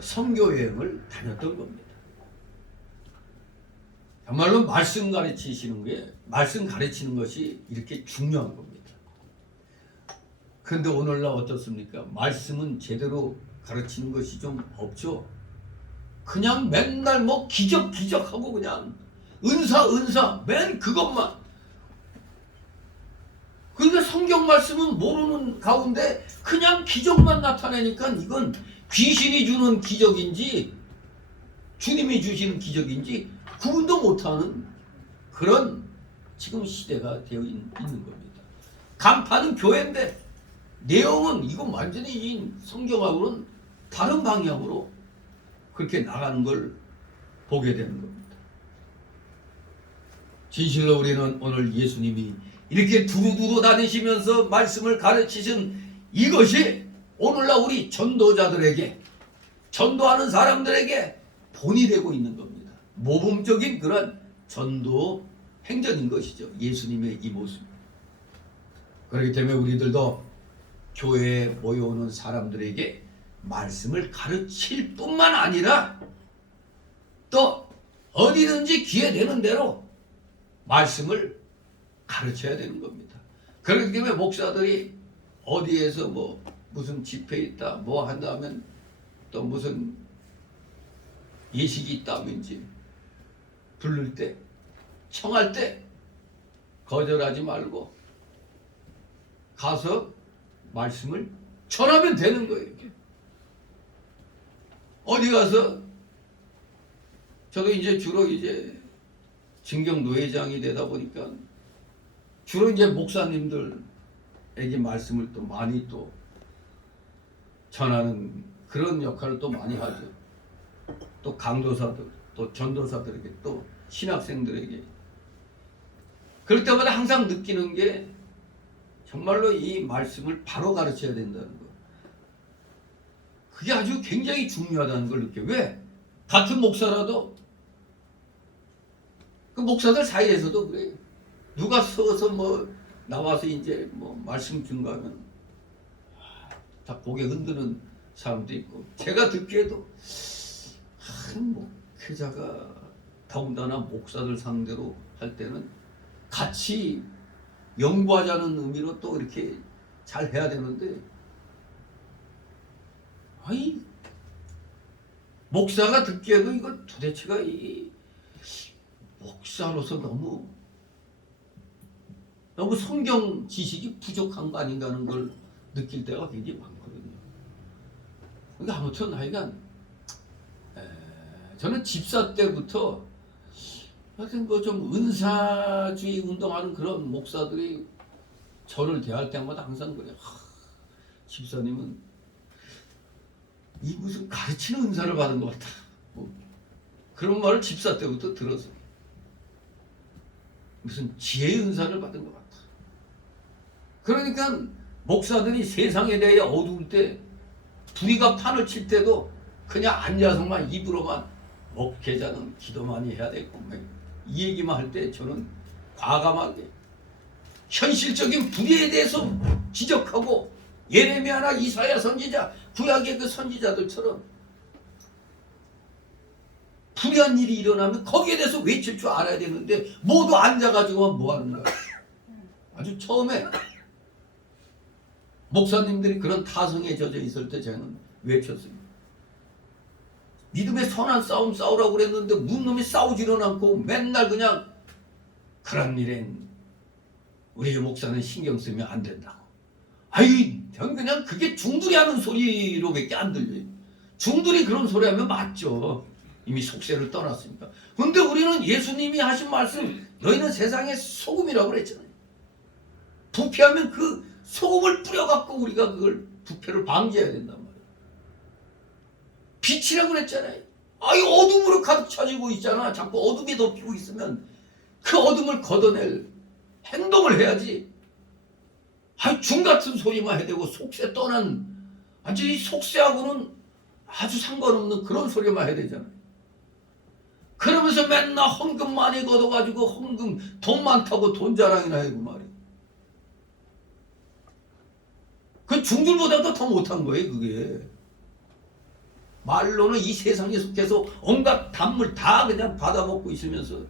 선교 여행을 다녔던 겁니다. 정말로 말씀 가르치시는 게, 말씀 가르치는 것이 이렇게 중요한 겁니다. 그런데 오늘날 어떻습니까? 말씀은 제대로 가르치는 것이 좀 없죠. 그냥 맨날 뭐 기적하고 그냥 은사 맨 그것만. 그러니까 성경 말씀은 모르는 가운데 그냥 기적만 나타내니까 이건 귀신이 주는 기적인지 주님이 주시는 기적인지 구분도 못하는 그런 지금 시대가 되어 있는 겁니다. 간판은 교회인데 내용은 이건 완전히 이 성경하고는 다른 방향으로 그렇게 나가는 걸 보게 되는 겁니다. 진실로 우리는 오늘 예수님이 이렇게 두루두루 다니시면서 말씀을 가르치신 이것이 오늘날 우리 전도자들에게, 전도하는 사람들에게 본이 되고 있는 겁니다. 모범적인 그런 전도 행전인 것이죠. 예수님의 이 모습. 그렇기 때문에 우리들도 교회에 모여오는 사람들에게 말씀을 가르칠 뿐만 아니라 또 어디든지 기회 되는 대로 말씀을 가르쳐야 되는 겁니다. 그렇기 때문에 목사들이 어디에서 뭐 무슨 집회 있다 뭐 한다면 또 무슨 예식이 있다든지 부를 때 청할 때 거절하지 말고 가서 말씀을 전하면 되는 거예요. 어디 가서 저도 이제 주로 이제 진경노회장이 되다 보니까 주로 이제 목사님들에게 말씀을 또 많이 또 전하는 그런 역할을 또 많이 하죠. 또 강도사들, 또 전도사들에게, 또 신학생들에게. 그럴 때마다 항상 느끼는 게 정말로 이 말씀을 바로 가르쳐야 된다는 거. 그게 아주 굉장히 중요하다는 걸 느껴요. 왜? 같은 목사라도 그 목사들 사이에서도 그래요. 누가 서서 뭐 나와서 이제 뭐 말씀 증거하면 다 고개 흔드는 사람도 있고, 제가 듣기에도 목회자가 더군다나 목사들 상대로 할 때는 같이 연구하자는 의미로 또 이렇게 잘 해야 되는데, 아이 목사가 듣기에도 이거 도대체가 이 목사로서 너무 성경 지식이 부족한 거 아닌가 하는 걸 느낄 때가 굉장히 많거든요. 그러니까 아무튼 하여간 저는 집사 때부터 하여튼 뭐 좀 은사주의 운동하는 그런 목사들이 저를 대할 때마다 항상 그래요. 집사님은 이 무슨 가르치는 은사를 받은 것 같다. 뭐 그런 말을 집사 때부터 들었어요. 무슨 지혜의 은사를 받은 것 같다. 그러니까 목사들이 세상에 대해 어두울 때 불의가 판을 칠 때도 그냥 앉아서만 입으로만 목회자는 기도 많이 해야 되고 이 얘기만 할 때 저는 과감하게 현실적인 불의에 대해서 지적하고, 예레미야나 이사야 선지자, 구약의 그 선지자들처럼 불의한 일이 일어나면 거기에 대해서 외칠 줄 알아야 되는데 모두 앉아가지고 뭐 하는 거야. 아주 처음에 목사님들이 그런 타성에 젖어 있을 때 저는 외쳤어요. 믿음의 선한 싸움 싸우라고 그랬는데 문놈이 싸우지는 않고 맨날 그냥 그런 일엔 우리 목사는 신경 쓰면 안 된다고. 아이, 그냥 그게 중들이 하는 소리로밖에 안 들려요. 중들이 그런 소리 하면 맞죠. 이미 속세를 떠났으니까. 근데 우리는 예수님이 하신 말씀, 너희는 세상의 소금이라고 그랬잖아요. 부패하면 그 소금을 뿌려갖고 우리가 그걸 부패를 방지해야 된단 말이에요. 빛이라고 그랬잖아요. 아이, 어둠으로 가득 차지고 있잖아. 자꾸 어둠이 덮이고 있으면 그 어둠을 걷어낼 행동을 해야지. 아이, 중 같은 소리만 해대고 속세 떠난, 아주 이 속세하고는 아주 상관없는 그런 소리만 해야 되잖아요. 그러면서 맨날 헌금 많이 걷어가지고 헌금 돈 많다고 돈 자랑이나 해고 말이에요. 그 중들보다도 더 못한 거예요, 그게. 말로는 이 세상에 속해서 온갖 단물 다 그냥 받아먹고 있으면서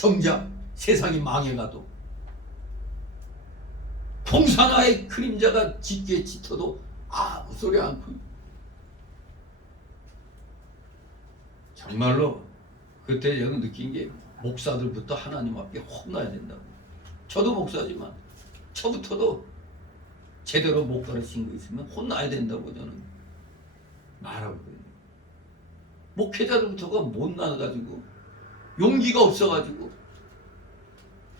정작 세상이 망해가도 공산화의 그림자가 짙게 짙어도 아무 소리 않고, 정말로 그때 저는 느낀 게 목사들부터 하나님 앞에 혼나야 된다고. 저도 목사지만 저부터도 제대로 못 가르친 거 있으면 혼나야 된다고 저는 말하거든요. 목회자들부터가 못 나가지고 용기가 없어가지고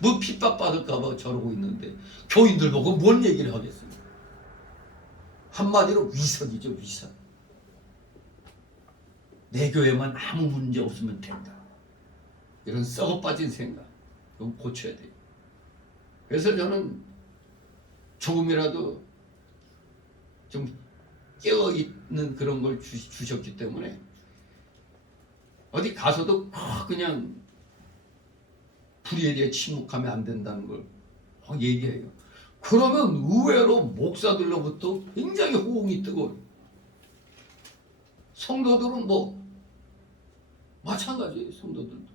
뭐 핍박 받을까봐 저러고 있는데 교인들 보고 뭔 얘기를 하겠어요. 한마디로 위선이죠, 위선. 내 교회만 아무 문제 없으면 된다, 이런 썩어 빠진 생각 좀 고쳐야 돼요. 그래서 저는 조금이라도 좀 깨어있는 그런 걸 주셨기 때문에 어디 가서도 그냥 불의에 대해 침묵하면 안 된다는 걸 얘기해요. 그러면 의외로 목사들로부터 굉장히 호응이 뜨고, 성도들은 뭐 마찬가지예요. 성도들도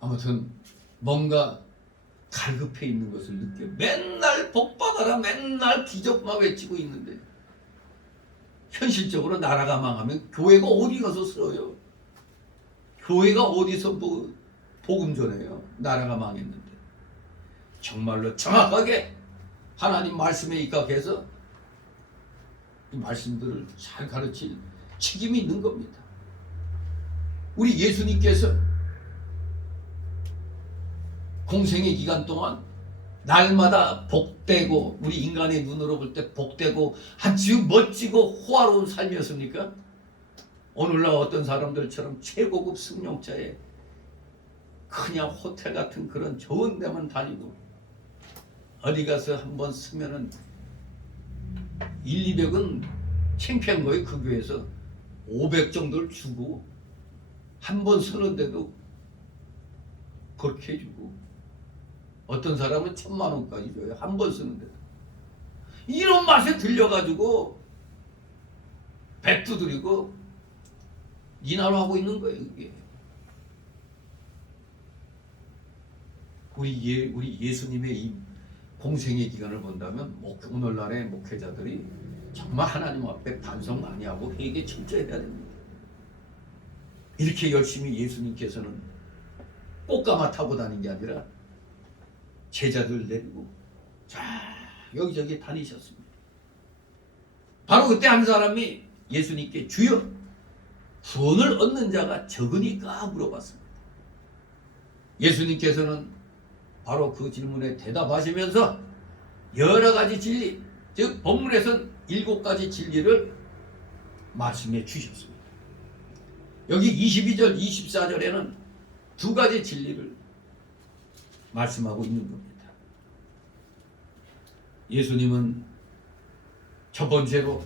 아무튼 뭔가 갈급해 있는 것을 느껴요. 맨날 복받아라 맨날 기적만 외치고 있는데 현실적으로 나라가 망하면 교회가 어디 가서 써요? 교회가 어디서 뭐 복음 전해요? 나라가 망했는데. 정말로 정확하게 하나님 말씀에 입각해서 이 말씀들을 잘 가르칠 책임이 있는 겁니다. 우리 예수님께서 공생의 기간 동안 날마다 복되고, 우리 인간의 눈으로 볼 때 복되고 아주 멋지고 호화로운 삶이었습니까? 오늘날 어떤 사람들처럼 최고급 승용차에 그냥 호텔 같은 그런 좋은 데만 다니고, 어디 가서 한번 쓰면은 1, 200은 창피한 거예요. 그 교회에서 500 정도를 주고 한 번 쓰는데도 그렇게 해주고, 어떤 사람은 1000만 원까지 줘요. 한 번 쓰는데도. 이런 맛에 들려가지고 배 두드리고 인하로 하고 있는 거예요. 이게 우리 예수님의 이 공생의 기간을 본다면 오늘날의 목회자들이 정말 하나님 앞에 반성 많이 하고 회개 철저히 해야 됩니다. 이렇게 열심히 예수님께서는 꽃가마 타고 다닌 게 아니라 제자들 데리고 쫙 여기저기 다니셨습니다. 바로 그때 한 사람이 예수님께 주여 구원을 얻는 자가 적으니까 물어봤습니다. 예수님께서는 바로 그 질문에 대답하시면서 여러 가지 진리, 즉 본문에서는 7가지 진리를 말씀해 주셨습니다. 여기 22절, 24절에는 2가지 진리를 말씀하고 있는 겁니다. 예수님은 첫 번째로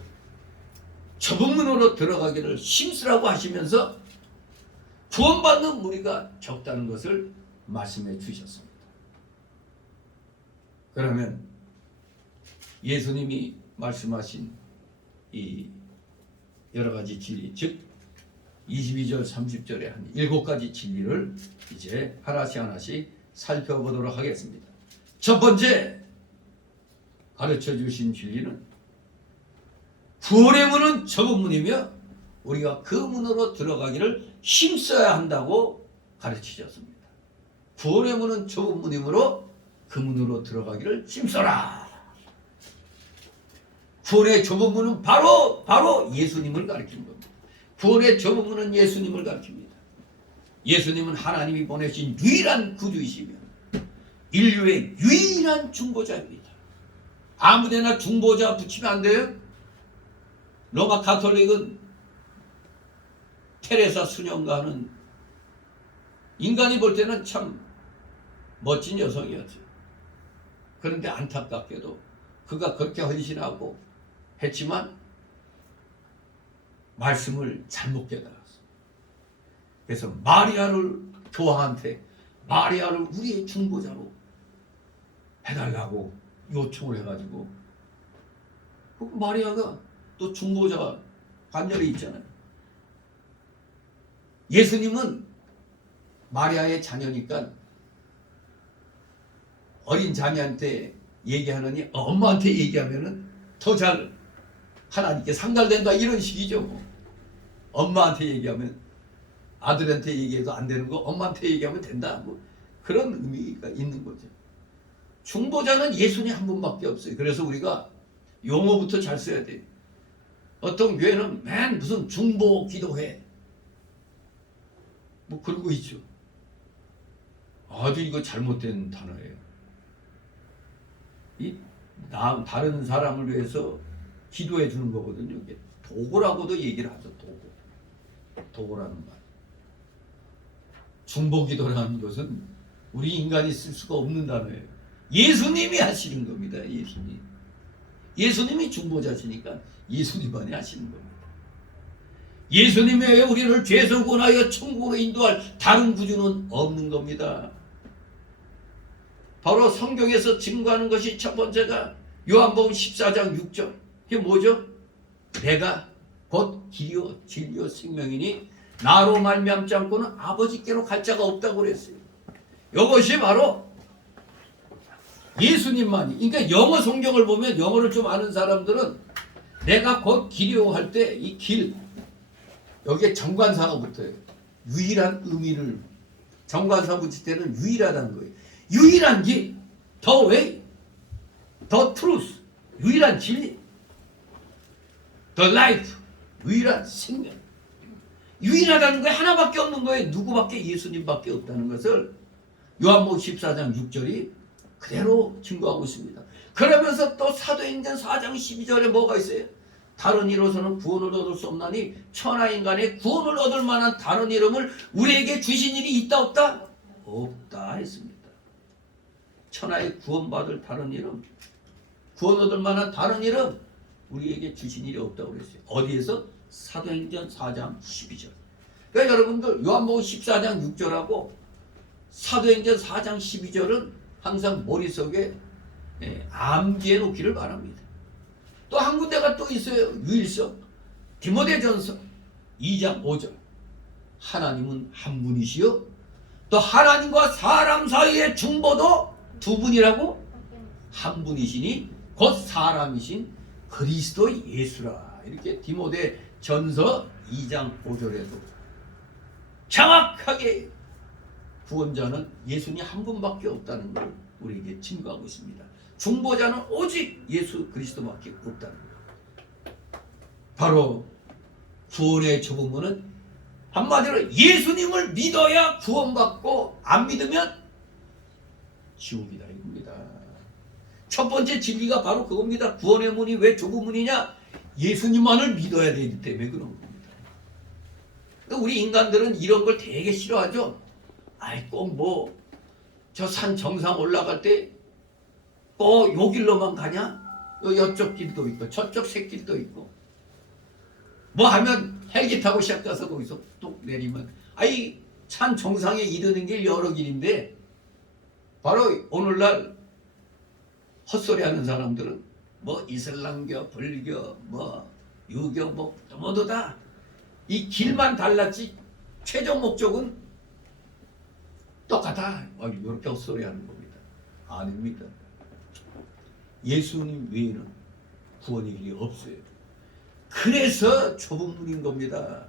좁은 문으로 들어가기를 힘쓰라고 하시면서 구원받는 무리가 적다는 것을 말씀해 주셨습니다. 그러면 예수님이 말씀하신 이 여러 가지 진리, 즉 22절 30절에 한 7가지 진리를 이제 하나씩 살펴보도록 하겠습니다. 첫 번째 가르쳐 주신 진리는 구원의 문은 좁은 문이며 우리가 그 문으로 들어가기를 힘써야 한다고 가르치셨습니다. 구원의 문은 좁은 문이므로 그 문으로 들어가기를 힘써라. 구원의 좁은 문은 바로 예수님을 가리키는 겁니다. 구원의 좁은 문은 예수님을 가리킵니다. 예수님은 하나님이 보내신 유일한 구주이시며 인류의 유일한 중보자입니다. 아무데나 중보자 붙이면 안 돼요. 로마 가톨릭은 테레사 수녀인가 는 인간이 볼 때는 참 멋진 여성이었죠. 그런데 안타깝게도 그가 그렇게 헌신하고 했지만 말씀을 잘못 깨달았어요. 그래서 마리아를 교황한테 마리아를 우리의 중보자로 해달라고 요청을 해가지고 그 마리아가 또 중보자가 간절히 있잖아요. 예수님은 마리아의 자녀니까 어린 자녀한테 얘기하느니 엄마한테 얘기하면은 더 잘 하나님께 상달된다 이런 식이죠. 뭐. 엄마한테 얘기하면 아들한테 얘기해도 안 되는 거 엄마한테 얘기하면 된다. 뭐 그런 의미가 있는 거죠. 중보자는 예수님 한 분밖에 없어요. 그래서 우리가 용어부터 잘 써야 돼요. 어떤 교회는 맨 무슨 중보 기도회 뭐 그런 거 있죠. 아주 이거 잘못된 단어예요. 다른 사람을 위해서 기도해 주는 거거든요. 이게 도구라고도 얘기를 하죠. 도구라는 말. 중보기도라는 것은 우리 인간이 쓸 수가 없는 단어예요. 예수님이 하시는 겁니다. 예수님이 중보자시니까 예수님만이 하시는 겁니다. 예수님 외에 우리를 죄에서 구원하여 천국으로 인도할 다른 구주는 없는 겁니다. 바로 성경에서 증거하는 것이 첫 번째가 요한복음 14장 6절. 이게 뭐죠? 내가 곧 길이요 진리요 생명이니 나로 말미암지 않고는 아버지께로 갈 자가 없다고 그랬어요. 이것이 바로 예수님만이. 그러니까 영어 성경을 보면 영어를 좀 아는 사람들은 내가 곧 길이요 할 때 이 길 여기에 정관사가 붙어요. 유일한 의미를 정관사 붙일 때는 유일하다는 거예요. 유일한 길, the way, the truth, 유일한 진리, the life, 유일한 생명. 유일하다는 거에 하나밖에 없는 거예요. 누구밖에 예수님밖에 없다는 것을 요한복음 14장 6절이 그대로 증거하고 있습니다. 그러면서 또 사도행전 4장 12절에 뭐가 있어요? 다른 이로서는 구원을 얻을 수 없나니 천하인간의 구원을 얻을 만한 다른 이름을 우리에게 주신 일이 있다 없다? 없다 했습니다. 천하의 구원받을 다른 이름, 구원 얻을 만한 다른 이름 우리에게 주신 일이 없다고 그랬어요. 어디에서? 사도행전 4장 12절. 그러니까 여러분들 요한복음 14장 6절하고 사도행전 4장 12절은 항상 머릿속에 암기해 놓기를 바랍니다. 또 한 군데가 또 있어요. 유일성. 디모데전서 2장 5절. 하나님은 한 분이시요 또 하나님과 사람 사이의 중보도 두 분이라고? 한 분이시니 곧 사람이신 그리스도 예수라. 이렇게 디모데전서 2장 5절에도 정확하게 구원자는 예수님 한 분밖에 없다는 걸 우리에게 증거하고 있습니다. 중보자는 오직 예수 그리스도밖에 없다는 것. 바로 구원의 조문은 한마디로 예수님을 믿어야 구원받고 안 믿으면 지옥이다 이겁니다. 첫 번째 진리가 바로 그겁니다. 구원의 문이 왜 좁은 문이냐? 예수님만을 믿어야 되기 때문에 그런 겁니다. 우리 인간들은 이런 걸 되게 싫어하죠. 아이 꼭 뭐 저 산 정상 올라갈 때 꼭 요 길로만 가냐? 여쪽 길도 있고 저쪽 새길도 있고 뭐 하면 헬기 타고 시작해서 거기서 뚝 내리면 아이 산 정상에 이르는 길 여러 길인데 바로 오늘날 헛소리하는 사람들은 뭐 이슬람교, 불교, 뭐 유교 뭐 모두 다 이 길만 달랐지 최종 목적은 똑같아. 이렇게 헛소리하는 겁니다. 아닙니다. 예수님 외에는 구원의 길이 없어요. 그래서 좁은 문인 겁니다.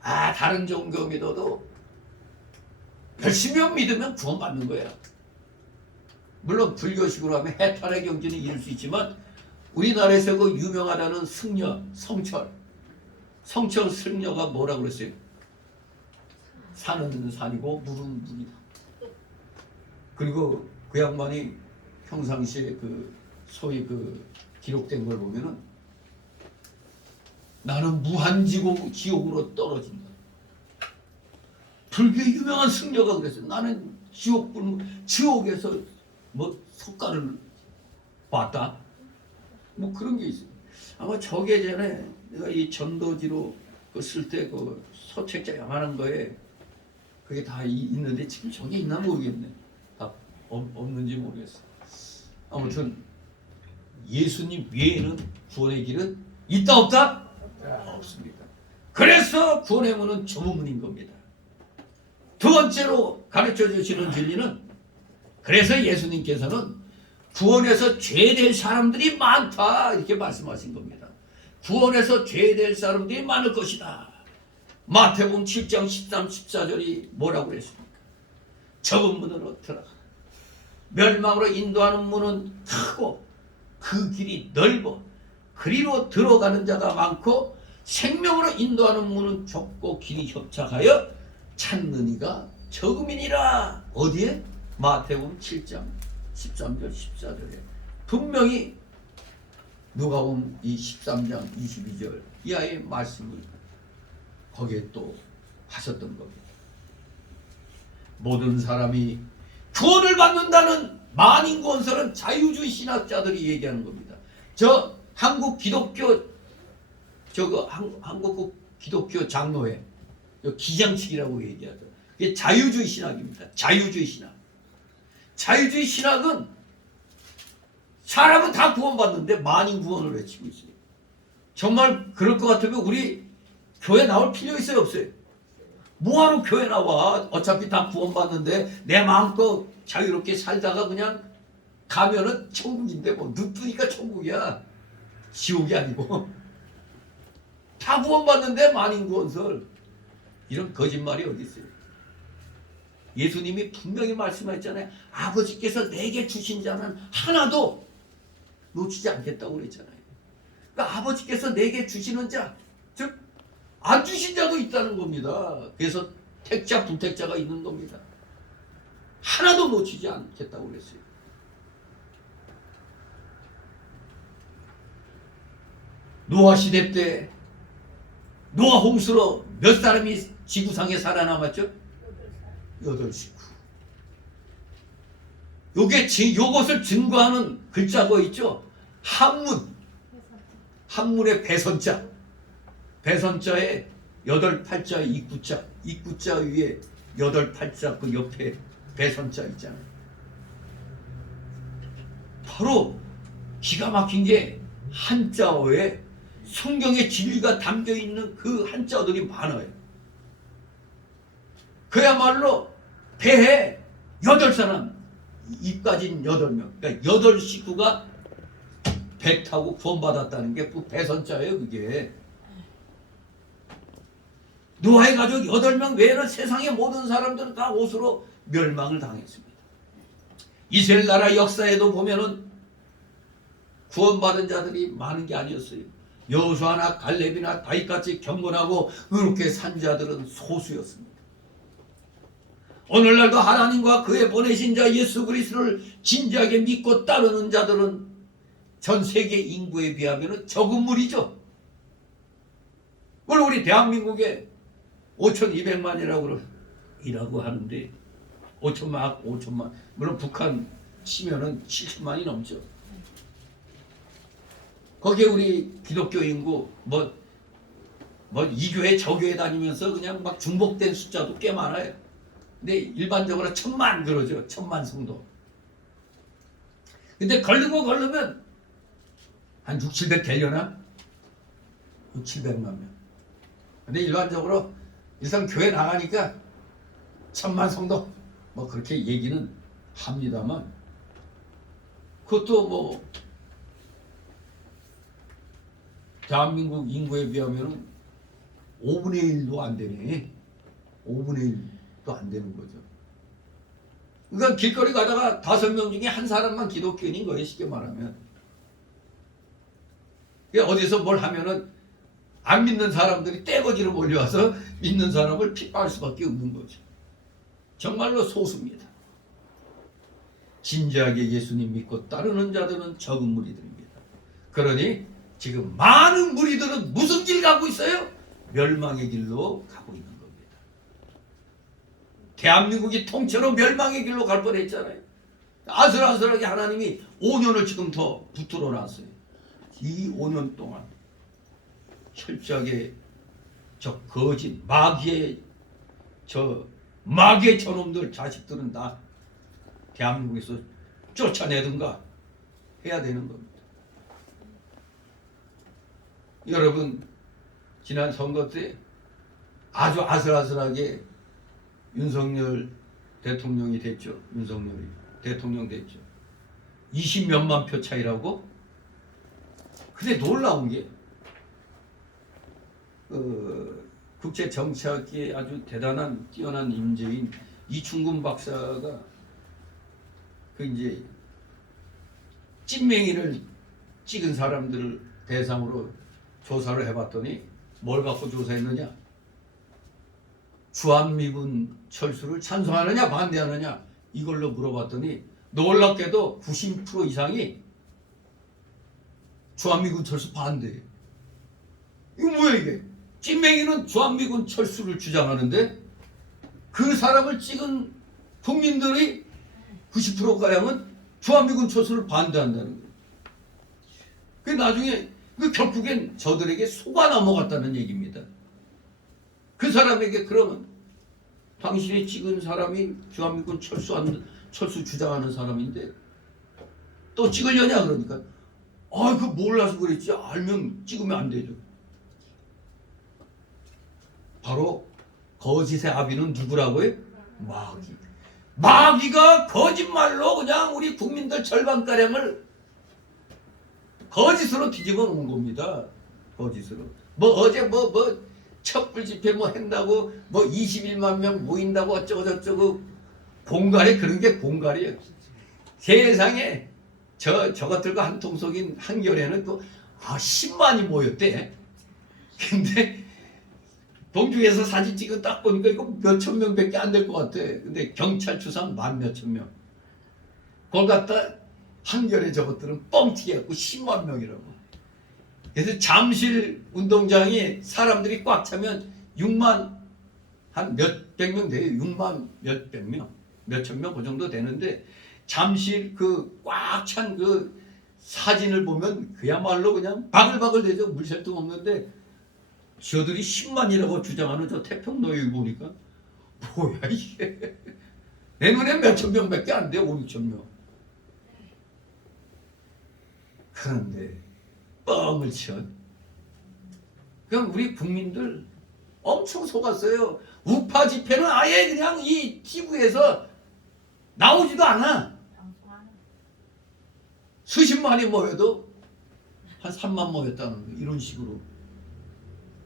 다른 종교 믿어도 열심히 믿으면 구원받는 거예요. 물론 불교식으로 하면 해탈의 경지는 이룰 수 있지만 우리나라에서 그 유명하다는 승려, 성철 승려가 뭐라고 그랬어요? 산은 산이고 물은 물이다. 그리고 그 양반이 평상시에 그 소위 그 기록된 걸 보면은 나는 무한지옥으로 떨어진다. 불교의 유명한 승려가 그랬어요. 나는 지옥에서 뭐 석가를 봤다. 뭐 그런 게 있어요. 아마 저게 전에 내가 이 전도지로 쓸 때 그 소책자 야만한 거에 그게 다 있는데 지금 저게 있나 모르겠네. 다 없는지 모르겠어. 아무튼 예수님 외에는 구원의 길은 있다 없다? 없습니다. 그래서 구원의 문은 좁은 문인 겁니다. 두 번째로 가르쳐 주시는 진리는, 그래서 예수님께서는 구원에서 죄될 사람들이 많다 이렇게 말씀하신 겁니다. 구원에서 죄될 사람들이 많을 것이다. 마태복음 7장 13, 14절이 뭐라고 그랬습니까? 좁은 문으로 들어가 멸망으로 인도하는 문은 크고 그 길이 넓어 그리로 들어가는 자가 많고 생명으로 인도하는 문은 좁고 길이 협착하여 찾는 이가 적음이니라. 어디에? 마태복음 7장 13절 14절에 분명히 누가복음 이 13장 22절 이하의 말씀을 거기에 또 하셨던 겁니다. 모든 사람이 구원을 받는다는 만인구원설은 자유주의 신학자들이 얘기하는 겁니다. 저 한국 기독교 한국 기독교 장로회 기장측이라고 얘기하죠. 이게 자유주의 신학입니다. 자유주의 신학. 자유주의 신학은 사람은 다 구원받는데 만인구원을 외치고 있어요. 정말 그럴 것 같으면 우리 교회 나올 필요 있어요, 없어요? 뭐하러 교회 나와? 어차피 다 구원받는데 내 마음껏 자유롭게 살다가 그냥 가면은 천국인데 뭐 눈 뜨니까 천국이야. 지옥이 아니고. 다 구원받는데 만인구원설. 이런 거짓말이 어디 있어요? 예수님이 분명히 말씀하셨잖아요. 아버지께서 내게 주신 자는 하나도 놓치지 않겠다고 그랬잖아요. 그러니까 아버지께서 내게 주시는 자, 즉 안 주신 자도 있다는 겁니다. 그래서 택자, 부택자가 있는 겁니다. 하나도 놓치지 않겠다고 그랬어요. 노아 시대 때 노아 홍수로 몇 사람이 지구상에 살아남았죠? 8식구. 요것을 증거하는 글자가 있죠? 한문의 배선자. 배선자에 8팔자 입구자, 입구자 위에 8팔자 그 옆에 배선자 있잖아요. 바로 기가 막힌 게 한자어에 성경의 진리가 담겨있는 그 한자어들이 많아요. 그야말로 배에 8사람, 입까지는 8명, 그러니까 8식구가 배 타고 구원받았다는 게 그 배선자예요, 그게. 노아의 가족 8명 외에는 세상의 모든 사람들은 다 옷으로 멸망을 당했습니다. 이스라엘 나라 역사에도 보면은 구원받은 자들이 많은 게 아니었어요. 여호수아나 갈렙이나 다윗같이 경건하고 의롭게 산 자들은 소수였습니다. 오늘날도 하나님과 그의 보내신 자 예수 그리스도를 진지하게 믿고 따르는 자들은 전 세계 인구에 비하면 적은 무리죠. 물론 우리 대한민국에 5,200만이라고 하는데 5천만 물론 북한 치면은 7천만이 넘죠. 거기에 우리 기독교 인구 뭐 이 교회 저 교회 다니면서 그냥 막 중복된 숫자도 꽤 많아요. 근데 일반적으로 1,000만 그러죠. 1,000만 성도. 근데 걸르면 한 6, 700 되려나? 6, 700만 명. 근데 일반적으로 일단 교회 나가니까 1,000만 성도 뭐 그렇게 얘기는 합니다만 그것도 뭐 대한민국 인구에 비하면 5분의 1도 안 되네. 5분의 1도 안 되는 거죠. 그러니까 길거리 가다가 5명 중에 한 사람만 기독교인인 거예요, 쉽게 말하면. 어디서 뭘 하면은 안 믿는 사람들이 떼거지로 몰려와서 믿는 사람을 핍박할 수밖에 없는 거죠. 정말로 소수입니다. 진지하게 예수님 믿고 따르는 자들은 적은 무리들입니다. 그러니 지금 많은 무리들은 무슨 길 가고 있어요? 멸망의 길로 가고 있는 겁니다. 대한민국이 통째로 멸망의 길로 갈 뻔했잖아요. 아슬아슬하게 하나님이 5년을 지금 더 붙들어 놨어요. 이 5년 동안 철저하게 저 거짓 마귀의 저놈들 자식들은 다 대한민국에서 쫓아내든가 해야 되는 겁니다. 여러분 지난 선거 때 아주 아슬아슬하게 윤석열 대통령이 됐죠. 윤석열이 대통령 됐죠. 20몇만 표 차이라고? 근데 놀라운 게 국제 정치학에 아주 대단한 뛰어난 인재인 이충근 박사가 그 이제 찐맹이를 찍은 사람들을 대상으로 조사를 해봤더니 뭘 갖고 조사했느냐? 주한미군 철수를 찬성하느냐 반대하느냐 이걸로 물어봤더니 놀랍게도 90% 이상이 주한미군 철수 반대예요. 이거 뭐야 이게? 찐맹이는 주한미군 철수를 주장하는데 그 사람을 찍은 국민들이 90%가량은 주한미군 철수를 반대한다는 거예요. 그 나중에 그 결국엔 저들에게 속아 넘어갔다는 얘기입니다. 그 사람에게 그러면 당신이 찍은 사람이 주한미군 철수 주장하는 사람인데 또 찍으려냐 그러니까 그 몰라서 그랬지 알면 찍으면 안 되죠. 바로 거짓의 아비는 누구라고요? 마귀. 마귀가 거짓말로 그냥 우리 국민들 절반가량을 거짓으로 뒤집어 놓은 겁니다. 거짓으로. 어제 촛불 집회 했다고 21만 명 모인다고 어쩌고 저쩌고 공갈이 그런 게 공갈이에요. 세상에 저것들과 한 통속인 한겨레는 또 10만이 모였대. 근데 동중에서 사진 찍어 딱 보니까 이거 몇천 명밖에 안 될 것 같아. 근데 경찰 추산 만 몇천 명. 그걸 갖다 한겨레 저것들은 뻥튀기 해갖고 10만 명이라고. 그래서 잠실 운동장에 사람들이 꽉 차면 6만 한 몇백 명 돼요. 6만 몇백 명, 몇천 명 그 정도 되는데 잠실 그 꽉 찬 그 사진을 보면 그야말로 그냥 바글바글 되죠. 물새도 없는데 저들이 10만이라고 주장하는 저 태평로에 보니까 뭐야 이게. 내 눈에 몇천 명밖에 안 돼. 5, 6천 명. 그런데 뻥을 쳐. 그냥 우리 국민들 엄청 속았어요. 우파 집회는 아예 그냥 이 TV에서 나오지도 않아. 수십만이 모여도 한 3만 모였다는 거예요. 이런 식으로.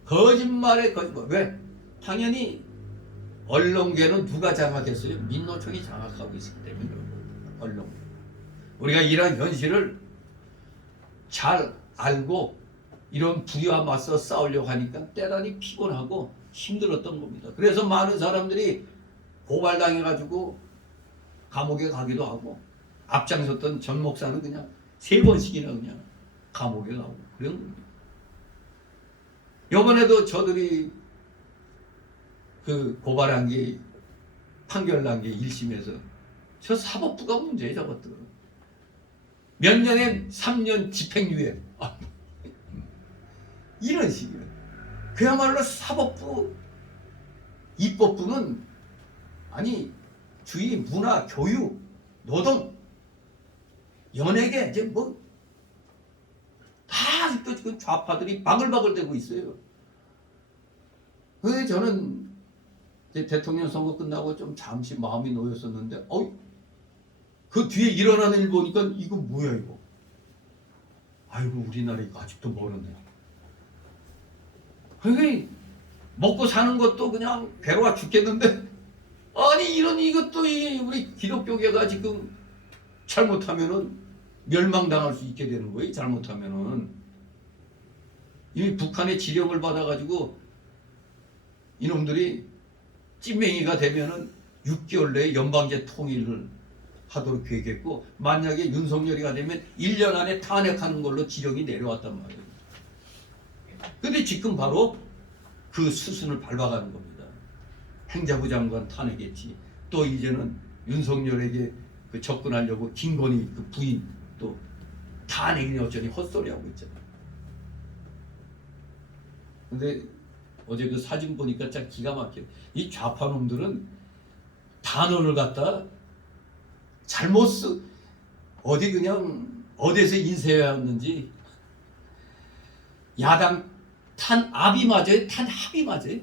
거짓말에 거짓말. 왜? 당연히 언론계는 누가 장악했어요? 민노총이 장악하고 있기 때문에. 언론. 우리가 이런 현실을 잘 알고 이런 불의와 맞서 싸우려고 하니까 대단히 피곤하고 힘들었던 겁니다. 그래서 많은 사람들이 고발당해가지고 감옥에 가기도 하고 앞장섰던 전 목사는 그냥 3번씩이나 그냥 감옥에 가고 그런 겁니다. 이번에도 저들이 그 고발한 게 판결난 게 1심에서 저 사법부가 문제예요. 저것들. 몇 년에 3년 집행유예. 이런 식이에요. 그야말로 사법부, 입법부는 아니 주의, 문화, 교육, 노동, 연예계 이제 다 아직도 지금 좌파들이 바글바글 대고 있어요. 그래서 저는 이제 대통령 선거 끝나고 좀 잠시 마음이 놓였었는데 그 뒤에 일어나는 일 보니까 이거 뭐야 이거. 아이고 우리나라 이거 아직도 멀었네. 그게 먹고 사는 것도 그냥 괴로워 죽겠는데 아니 이것도 우리 기독교계가 지금 잘못하면은 멸망당할 수 있게 되는 거예요. 잘못하면은 이미 북한의 지령을 받아가지고 이놈들이 찐맹이가 되면은 6개월 내에 연방제 통일을 하도록 계획했고 만약에 윤석열이가 되면 1년 안에 탄핵하는 걸로 지령이 내려왔단 말이에요. 근데 지금 바로 그 수순을 밟아가는 겁니다. 행자부 장관 탄핵했지. 또 이제는 윤석열에게 그 접근하려고 김건희 그 부인 또 탄핵이니 어쩌니 헛소리하고 있잖아요. 근데 어제 그 사진 보니까 참 기가 막혀요. 이 좌파놈들은 단어를 갖다 잘못 어디 그냥 어디서 인쇄해왔는지 야당 탄압이 맞아요? 탄합이 맞아요?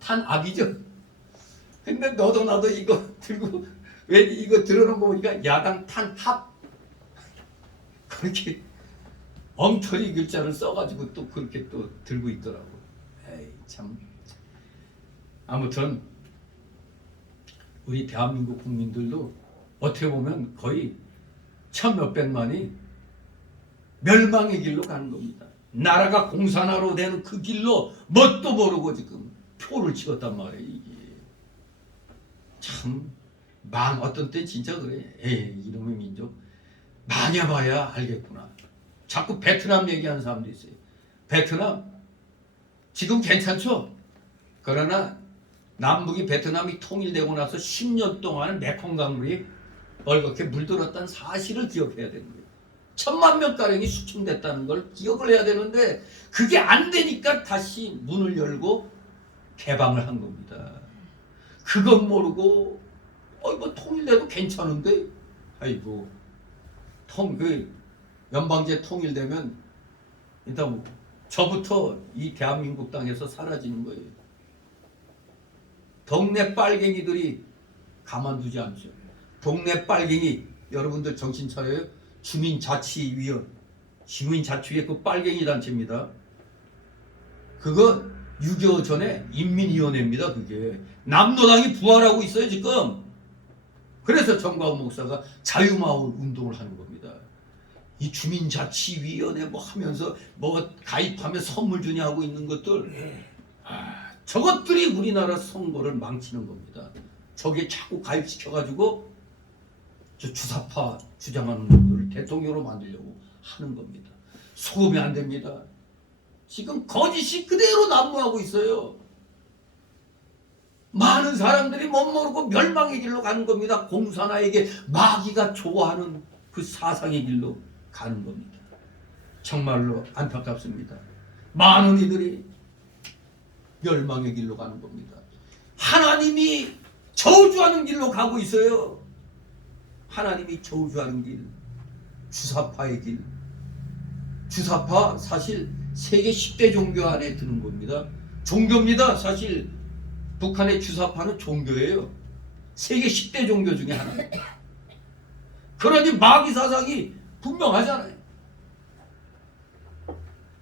탄압이죠. 근데 너도 나도 이거 들고 왜 이거 들어놓은 거 보니까 야당 탄합 그렇게 엉터리 글자를 써가지고 또 그렇게 또 들고 있더라고. 에이 참. 아무튼 우리 대한민국 국민들도 어떻게 보면 거의 천몇백만이 멸망의 길로 가는 겁니다. 나라가 공산화로 되는 그 길로 뭣도 모르고 지금 표를 찍었단 말이에요. 이게 참 어떤 때 진짜 그래. 에이 이놈의 민족 망해봐야 알겠구나. 자꾸 베트남 얘기하는 사람도 있어요. 베트남 지금 괜찮죠? 그러나 남북이 베트남이 통일되고 나서 10년 동안 메콩 강물이 얼겋게 물들었다는 사실을 기억해야 되는 거예요. 1000만 명가량이 수침됐다는 걸 기억을 해야 되는데 그게 안 되니까 다시 문을 열고 개방을 한 겁니다. 그건 모르고 뭐 통일돼도 괜찮은데 아이고 연방제 통일되면 일단 저부터 이 대한민국 땅에서 사라지는 거예요. 동네 빨갱이들이 가만두지 않죠. 동네 빨갱이 여러분들 정신 차려요. 주민자치위원 주민자치위의 그 빨갱이 단체입니다. 그거 6.25 전에 인민위원회입니다. 그게 남노당이 부활하고 있어요 지금. 그래서 정광훈 목사가 자유마을 운동을 하는 겁니다. 이 주민자치위원회 뭐 하면서 뭐 가입하면 선물 주냐 하고 있는 것들 저것들이 우리나라 선거를 망치는 겁니다. 저게 자꾸 가입시켜가지고 저 주사파 주장하는 분들을 대통령으로 만들려고 하는 겁니다. 속으면 안 됩니다. 지금 거짓이 그대로 난무하고 있어요. 많은 사람들이 못 모르고 멸망의 길로 가는 겁니다. 공산화에게 마귀가 좋아하는 그 사상의 길로 가는 겁니다. 정말로 안타깝습니다. 많은 이들이 멸망의 길로 가는 겁니다. 하나님이 저주하는 길로 가고 있어요. 하나님이 저주하는 길, 주사파의 길. 주사파 사실 세계 10대 종교 안에 드는 겁니다. 종교입니다. 사실 북한의 주사파는 종교예요. 세계 10대 종교 중에 하나예요. 그러니 마귀 사상이 분명하잖아요.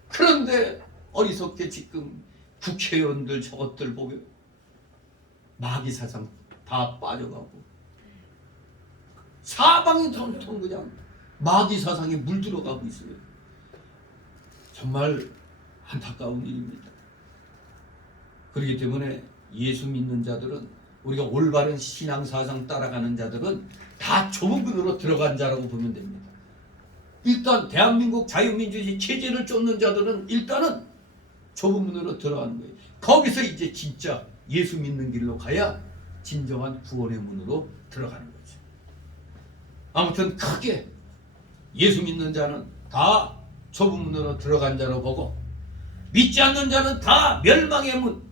그런데 어리석게 지금 국회의원들 저것들 보면 마귀 사상 다 빠져가고 사방이 텅텅 그냥 마귀 사상에 물들어가고 있어요. 정말 안타까운 일입니다. 그렇기 때문에 예수 믿는 자들은 우리가 올바른 신앙 사상 따라가는 자들은 다 좁은 문으로 들어간 자라고 보면 됩니다. 일단 대한민국 자유민주주의 체제를 쫓는 자들은 일단은 좁은 문으로 들어가는 거예요. 거기서 이제 진짜 예수 믿는 길로 가야 진정한 구원의 문으로 들어가는 거죠. 아무튼 크게 예수 믿는 자는 다 좁은 문으로 들어간 자로 보고 믿지 않는 자는 다 멸망의 문,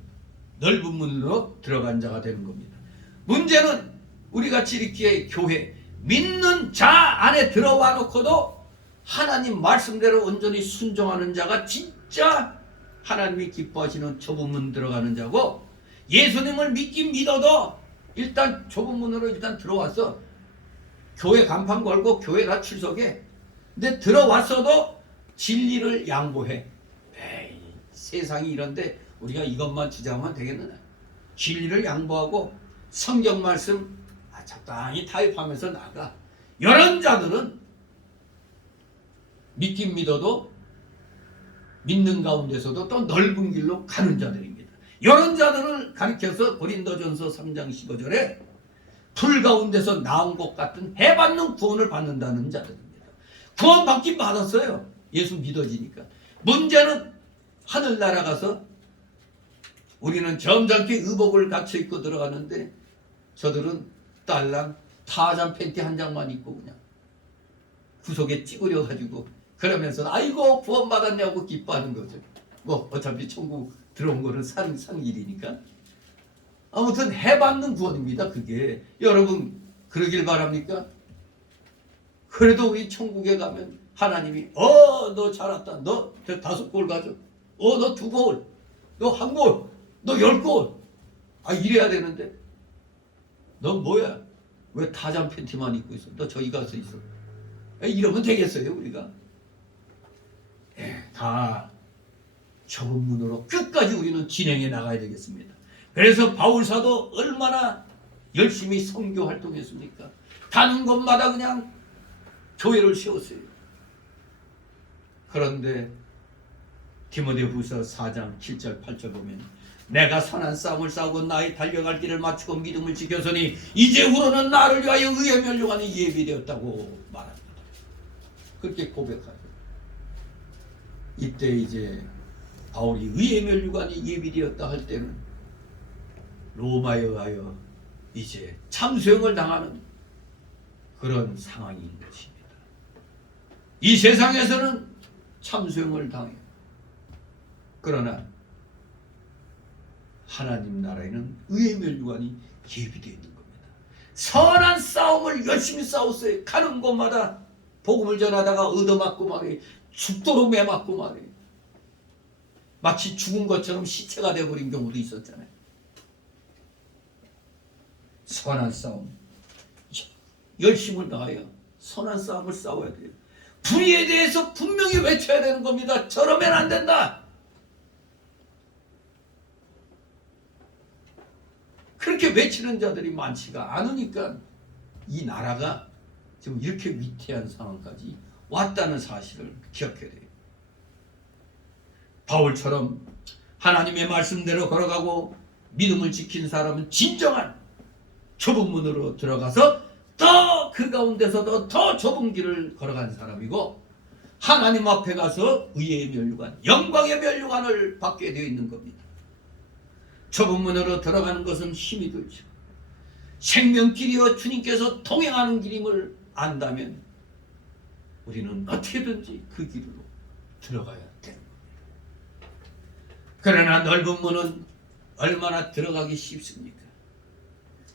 넓은 문으로 들어간 자가 되는 겁니다. 문제는 우리같이 이렇게 교회 믿는 자 안에 들어와 놓고도 하나님 말씀대로 온전히 순종하는 자가 진짜 하나님이 기뻐하시는 좁은 문 들어가는 자고, 예수님을 믿긴 믿어도 일단 좁은 문으로 일단 들어와서 교회 간판 걸고 교회 다 출석해. 근데 들어왔어도 진리를 양보해. 에이, 세상이 이런데 우리가 이것만 주장하면 되겠느냐. 진리를 양보하고 성경 말씀 적당히 타협하면서 나가. 이런 자들은 믿긴 믿어도 믿는 가운데서도 또 넓은 길로 가는 자들입니다. 이런 자들을 가리켜서 고린도전서 3장 15절에 불 가운데서 나온 것 같은 해받는 구원을 받는다는 자들입니다. 구원 받긴 받았어요. 예수 믿어지니까. 문제는 하늘나라 가서 우리는 점잖게 의복을 갖춰 입고 들어가는데 저들은 딸랑 타잔 팬티 한 장만 입고 그냥 구석에 찌그려 가지고 그러면서 아이고 구원 받았냐고 기뻐하는 거죠. 뭐 어차피 천국 들어온 거는 산 일이니까. 아무튼 해받는 구원입니다. 그게 여러분 그러길 바랍니까? 그래도 우리 천국에 가면 하나님이 너 잘했다. 너 5골 가져. 너 2골. 너 1골. 너 10골. 이래야 되는데 너 뭐야? 왜 타잔 팬티만 입고 있어? 너 저기 가서 있어. 이러면 되겠어요 우리가? 다 좁은 문으로 끝까지 우리는 진행해 나가야 되겠습니다. 그래서 바울사도 얼마나 열심히 선교 활동했습니까? 가는 곳마다 그냥 교회를 세웠어요. 그런데 디모데후서 4장 7절 8절 보면 내가 선한 싸움을 싸우고 나의 달려갈 길을 마치고 믿음을 지켰으니 이제 후로는 나를 위하여 의의 멸류관이 예비되었다고 말합니다. 그렇게 고백하죠. 이때 이제 바울이 의의 멸류관이 예비되었다 할 때는 로마에 의하여 이제 참수형을 당하는 그런 상황인 것입니다. 이 세상에서는 참수형을 당해요. 그러나 하나님 나라에는 의의 멸류관이 예비되어 있는 겁니다. 선한 싸움을 열심히 싸웠어요. 가는 곳마다 복음을 전하다가 얻어맞고 말이에요. 죽도록 매맞고 말이에요. 마치 죽은 것처럼 시체가 되어버린 경우도 있었잖아요. 선한 싸움 열심을 다하여 선한 싸움을 싸워야 돼요. 불의에 대해서 분명히 외쳐야 되는 겁니다. 저러면 안 된다. 그렇게 외치는 자들이 많지가 않으니까 이 나라가 지금 이렇게 위태한 상황까지 왔다는 사실을 기억해야 돼요. 바울처럼 하나님의 말씀대로 걸어가고 믿음을 지킨 사람은 진정한 좁은 문으로 들어가서 더 그 가운데서도 더 좁은 길을 걸어간 사람이고 하나님 앞에 가서 의의 멸류관, 영광의 멸류관을 받게 되어 있는 겁니다. 좁은 문으로 들어가는 것은 힘이 들죠. 생명길이여 주님께서 동행하는 길임을 안다면 우리는 어떻게든지 그 길로 들어가야 되는 겁니다. 그러나 넓은 문은 얼마나 들어가기 쉽습니까?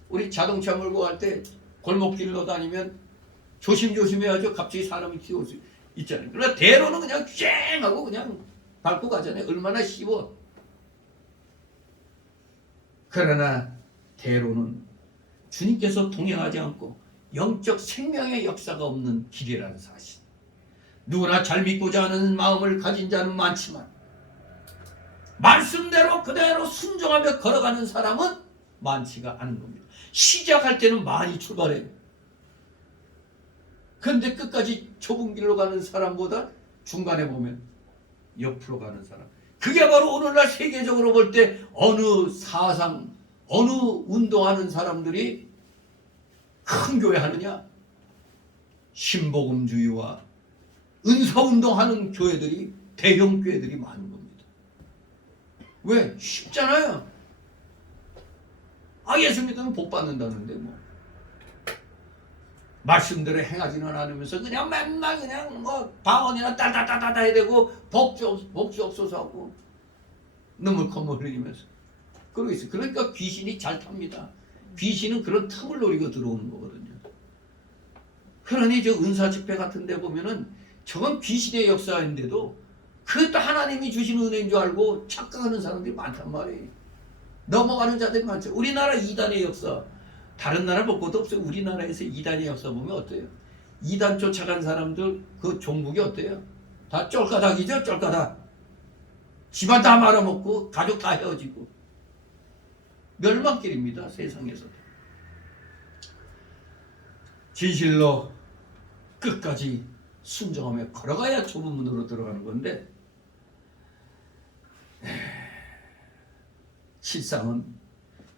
우리 자동차 몰고 갈 때 골목길로 다니면 조심조심해야죠. 갑자기 사람이 튀어올 수 있잖아요. 그러나 대로는 그냥 쨍 하고 그냥 밟고 가잖아요. 얼마나 쉬워. 그러나 대로는 주님께서 동행하지 않고 영적 생명의 역사가 없는 길이라는 사실. 누구나 잘 믿고자 하는 마음을 가진 자는 많지만 말씀대로 그대로 순종하며 걸어가는 사람은 많지가 않은 겁니다. 시작할 때는 많이 출발해요. 그런데 끝까지 좁은 길로 가는 사람보다 중간에 보면 옆으로 가는 사람, 그게 바로 오늘날 세계적으로 볼 때 어느 사상, 어느 운동하는 사람들이 큰 교회 하느냐? 신복음주의와 은사운동하는 교회들이, 대형 교회들이 많은 겁니다. 왜? 쉽잖아요. 예수 믿으면 복 받는다는데 뭐 말씀대로 행하지는 않으면서 그냥 맨날 그냥 뭐 방언이나 따다다다다 해야 되고 복주 없어서 하고 눈물 콧물 흘리면서 그러고 있어요. 그러니까 귀신이 잘 탑니다. 귀신은 그런 틈을 노리고 들어오는 거거든요. 그러니 저 은사 집회 같은 데 보면은 저건 귀신의 역사인데도 그것도 하나님이 주신 은혜인 줄 알고 착각하는 사람들이 많단 말이에요. 넘어가는 자들이 많죠. 우리나라 이단의 역사, 다른 나라 볼 것도 없어요. 우리나라에서 이단의 역사 보면 어때요? 이단 쫓아간 사람들 그 종국이 어때요? 다 쫄가닥이죠. 쫄가닥. 집안 다 말아먹고 가족 다 헤어지고 멸망길입니다. 세상에서도. 진실로 끝까지 순종하며 걸어가야 좁은 문으로 들어가는 건데 실상은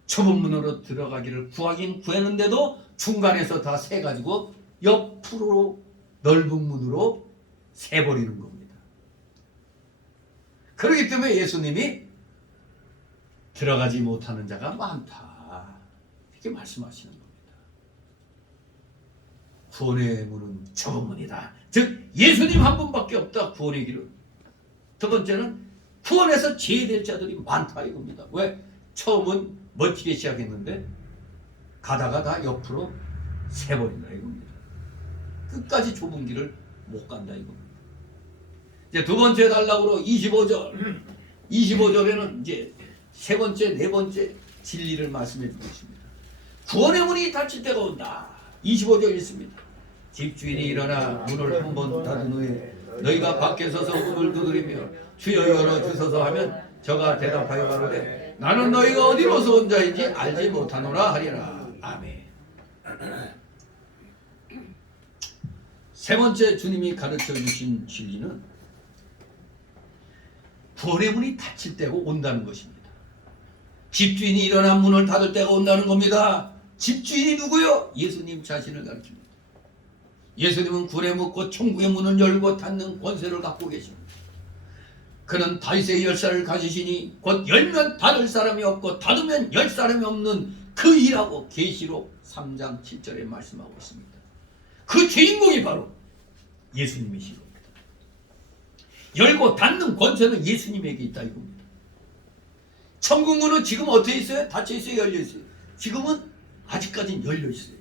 좁은 문으로 들어가기를 구하긴 구했는데도 중간에서 다 새가지고 옆으로 넓은 문으로 새버리는 겁니다. 그렇기 때문에 예수님이 들어가지 못하는 자가 많다 이렇게 말씀하시는 겁니다. 구원의 문은 좁은 문이다. 즉 예수님 한 분밖에 없다. 구원의 길은. 두 번째는 구원에서 제외될 자들이 많다 이겁니다. 왜? 처음은 멋지게 시작했는데 가다가 다 옆으로 새버린다 이겁니다. 끝까지 좁은 길을 못 간다 이겁니다. 이제 두 번째 단락으로 25절 25절에는 이제 세 번째 네 번째 진리를 말씀해 주고 있습니다. 구원의 문이 닫힐 때가 온다. 25절 있습니다. 집주인이 일어나 문을 한 번 닫은 후에 너희가 밖에 서서 문을 두드리며 주여 열어주소서 하면 저가 대답하여 가로되 나는 너희가 어디로서 온 자인지 알지 못하노라 하리라. 아멘. 세 번째 주님이 가르쳐 주신 진리는 구원의 문이 닫힐 때가 온다는 것입니다. 집주인이 일어나 문을 닫을 때가 온다는 겁니다. 집주인이 누구요? 예수님 자신을 가르칩니다. 예수님은 굴에 묻고 천국의 문을 열고 닫는 권세를 갖고 계십니다. 그는 다윗의 열쇠를 가지시니 곧 열면 닫을 사람이 없고 닫으면 열 사람이 없는 그 일하고 계시록 3장 7절에 말씀하고 있습니다. 그 주인공이 바로 예수님이신 겁니다. 열고 닫는 권세는 예수님에게 있다 이겁니다. 천국 문은 지금 어떻게 있어요? 닫혀 있어요? 열려 있어요? 지금은 아직까지는 열려 있어요.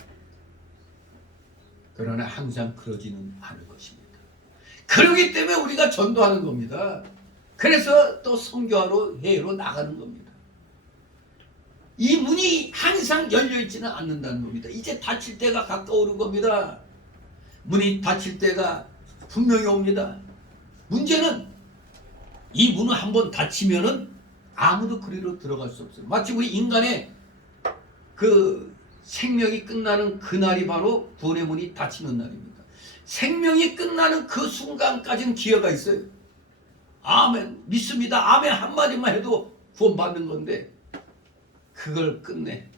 그러나 항상 그러지는 않을 것입니다. 그러기 때문에 우리가 전도하는 겁니다. 그래서 또 선교하러 해외로 나가는 겁니다. 이 문이 항상 열려 있지는 않는다는 겁니다. 이제 닫힐 때가 가까우는 겁니다. 문이 닫힐 때가 분명히 옵니다. 문제는 이 문을 한번 닫히면은 아무도 그리로 들어갈 수 없어요. 마치 우리 인간의 그 생명이 끝나는 그날이 바로 구원의 문이 닫히는 날입니다. 생명이 끝나는 그 순간까지는 기회가 있어요. 아멘 믿습니다. 아멘 한마디만 해도 구원받는 건데 그걸 끝내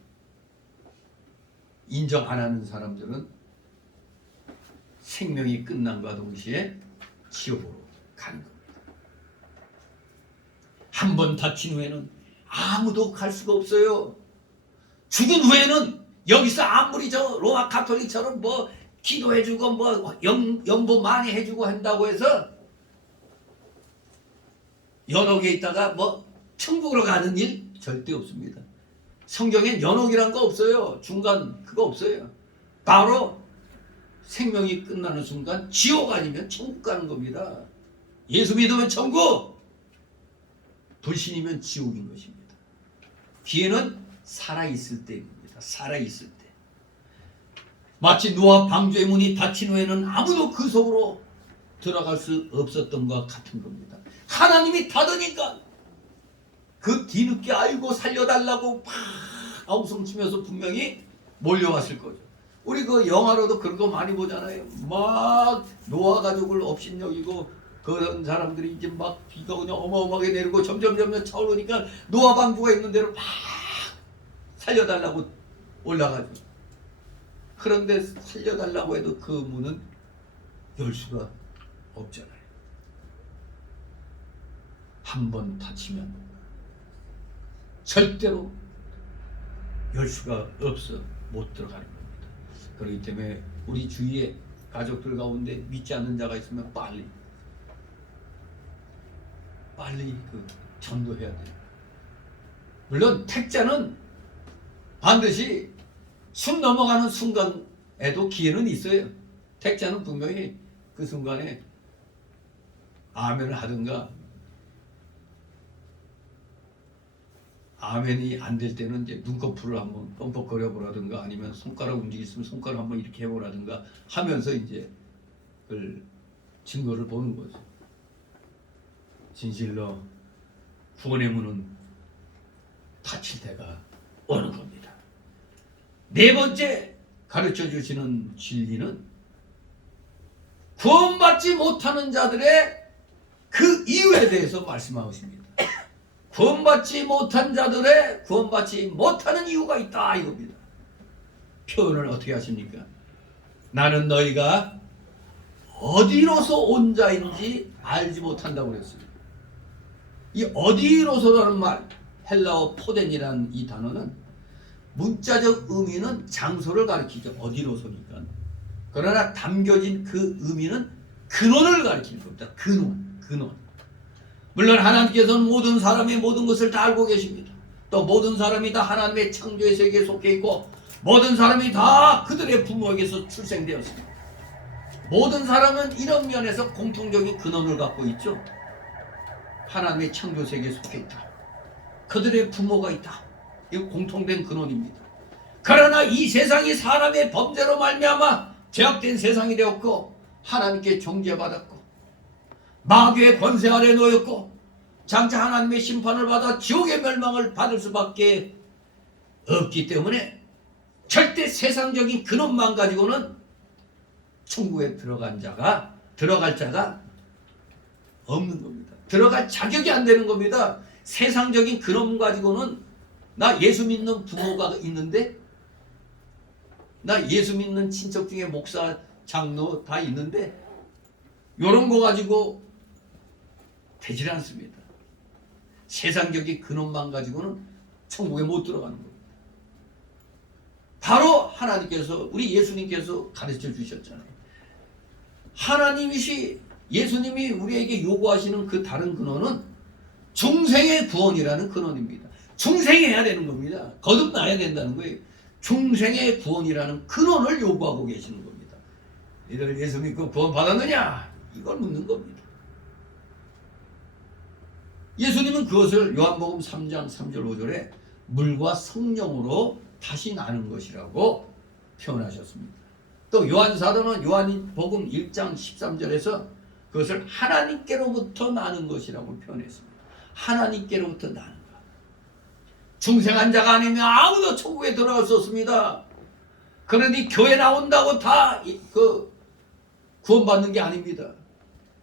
인정 안 하는 사람들은 생명이 끝난과 동시에 지옥으로 가는 겁니다. 한 번 닫힌 후에는 아무도 갈 수가 없어요. 죽은 후에는 여기서 아무리 저 로마 가톨릭처럼 뭐 기도해주고 뭐 연보 많이 해주고 한다고 해서 연옥에 있다가 뭐 천국으로 가는 일 절대 없습니다. 성경엔 연옥이란 거 없어요. 중간 그거 없어요. 바로 생명이 끝나는 순간 지옥 아니면 천국 가는 겁니다. 예수 믿으면 천국, 불신이면 지옥인 것입니다. 기회는 살아있을 때입니다. 살아있을 때. 마치 노아 방주의 문이 닫힌 후에는 아무도 그 속으로 들어갈 수 없었던 것과 같은 겁니다. 하나님이 닫으니까 그 뒤늦게 알고 살려달라고 막 아우성치면서 분명히 몰려왔을 거죠. 우리 그 영화로도 그런 거 많이 보잖아요. 막 노아 가족을 업신여기고 그런 사람들이 이제 막 비가 그냥 어마어마하게 내리고 점점 차오르니까 노아 방주가 있는 대로 막 살려달라고 올라가죠. 그런데 살려달라고 해도 그 문은 열 수가 없잖아요. 한 번 닫히면 절대로 열 수가 없어 못 들어가는 겁니다. 그렇기 때문에 우리 주위에 가족들 가운데 믿지 않는 자가 있으면 빨리 그 전도해야 돼요. 물론 택자는 반드시 숨 넘어가는 순간에도 기회는 있어요. 택자는 분명히 그 순간에 아멘을 하든가 아멘이 안 될 때는 이제 눈꺼풀을 한번 껌뻑거려 보라든가 아니면 손가락 움직이시면 손가락 한번 이렇게 해보라든가 하면서 이제 그 증거를 보는 거죠. 진실로 구원의 문은 닫힐 때가 오는 겁니다. 네 번째 가르쳐 주시는 진리는 구원받지 못하는 자들의 그 이유에 대해서 말씀하십니다. 구원받지 못한 자들의 구원받지 못하는 이유가 있다 이겁니다. 표현을 어떻게 하십니까? 나는 너희가 어디로서 온 자인지 알지 못한다고 그랬습니다. 이 어디로서라는 말, 헬라어 포덴이라는 이 단어는 문자적 의미는 장소를 가리키죠. 어디로서니까. 그러나 담겨진 그 의미는 근원을 가리키는 겁니다. 근원. 물론 하나님께서는 모든 사람의 모든 것을 다 알고 계십니다. 또 모든 사람이 다 하나님의 창조의 세계에 속해 있고 모든 사람이 다 그들의 부모에게서 출생되었습니다. 모든 사람은 이런 면에서 공통적인 근원을 갖고 있죠. 하나님의 창조 세계에 속해 있다. 그들의 부모가 있다. 이거 공통된 근원입니다. 그러나 이 세상이 사람의 범죄로 말미암아 죄악된 세상이 되었고 하나님께 정죄받았고 마귀의 권세 아래 놓였고 장차 하나님의 심판을 받아 지옥의 멸망을 받을 수밖에 없기 때문에 절대 세상적인 근원만 가지고는 천국에 들어갈 자가 없는 겁니다. 들어갈 자격이 안 되는 겁니다. 세상적인 근원 가지고는 나 예수 믿는 부모가 있는데, 나 예수 믿는 친척 중에 목사, 장로 다 있는데 이런 거 가지고 되질 않습니다. 세상적인 근원만 가지고는 천국에 못 들어가는 겁니다. 바로 하나님께서, 우리 예수님께서 가르쳐 주셨잖아요. 예수님이 우리에게 요구하시는 그 다른 근원은 중생의 구원이라는 근원입니다. 중생해야 되는 겁니다. 거듭나야 된다는 거예요. 중생의 구원이라는 근원을 요구하고 계시는 겁니다. 너희들 예수 믿고 구원 받았느냐? 이걸 묻는 겁니다. 예수님은 그것을 요한복음 3장 3절 5절에 물과 성령으로 다시 나는 것이라고 표현하셨습니다. 또 요한사도는 요한복음 1장 13절에서 그것을 하나님께로부터 나는 것이라고 표현했습니다. 하나님께로부터 나는 것. 중생한 자가 아니면 아무도 천국에 들어갈 수 없습니다. 그러니 교회 나온다고 다 구원받는 게 아닙니다.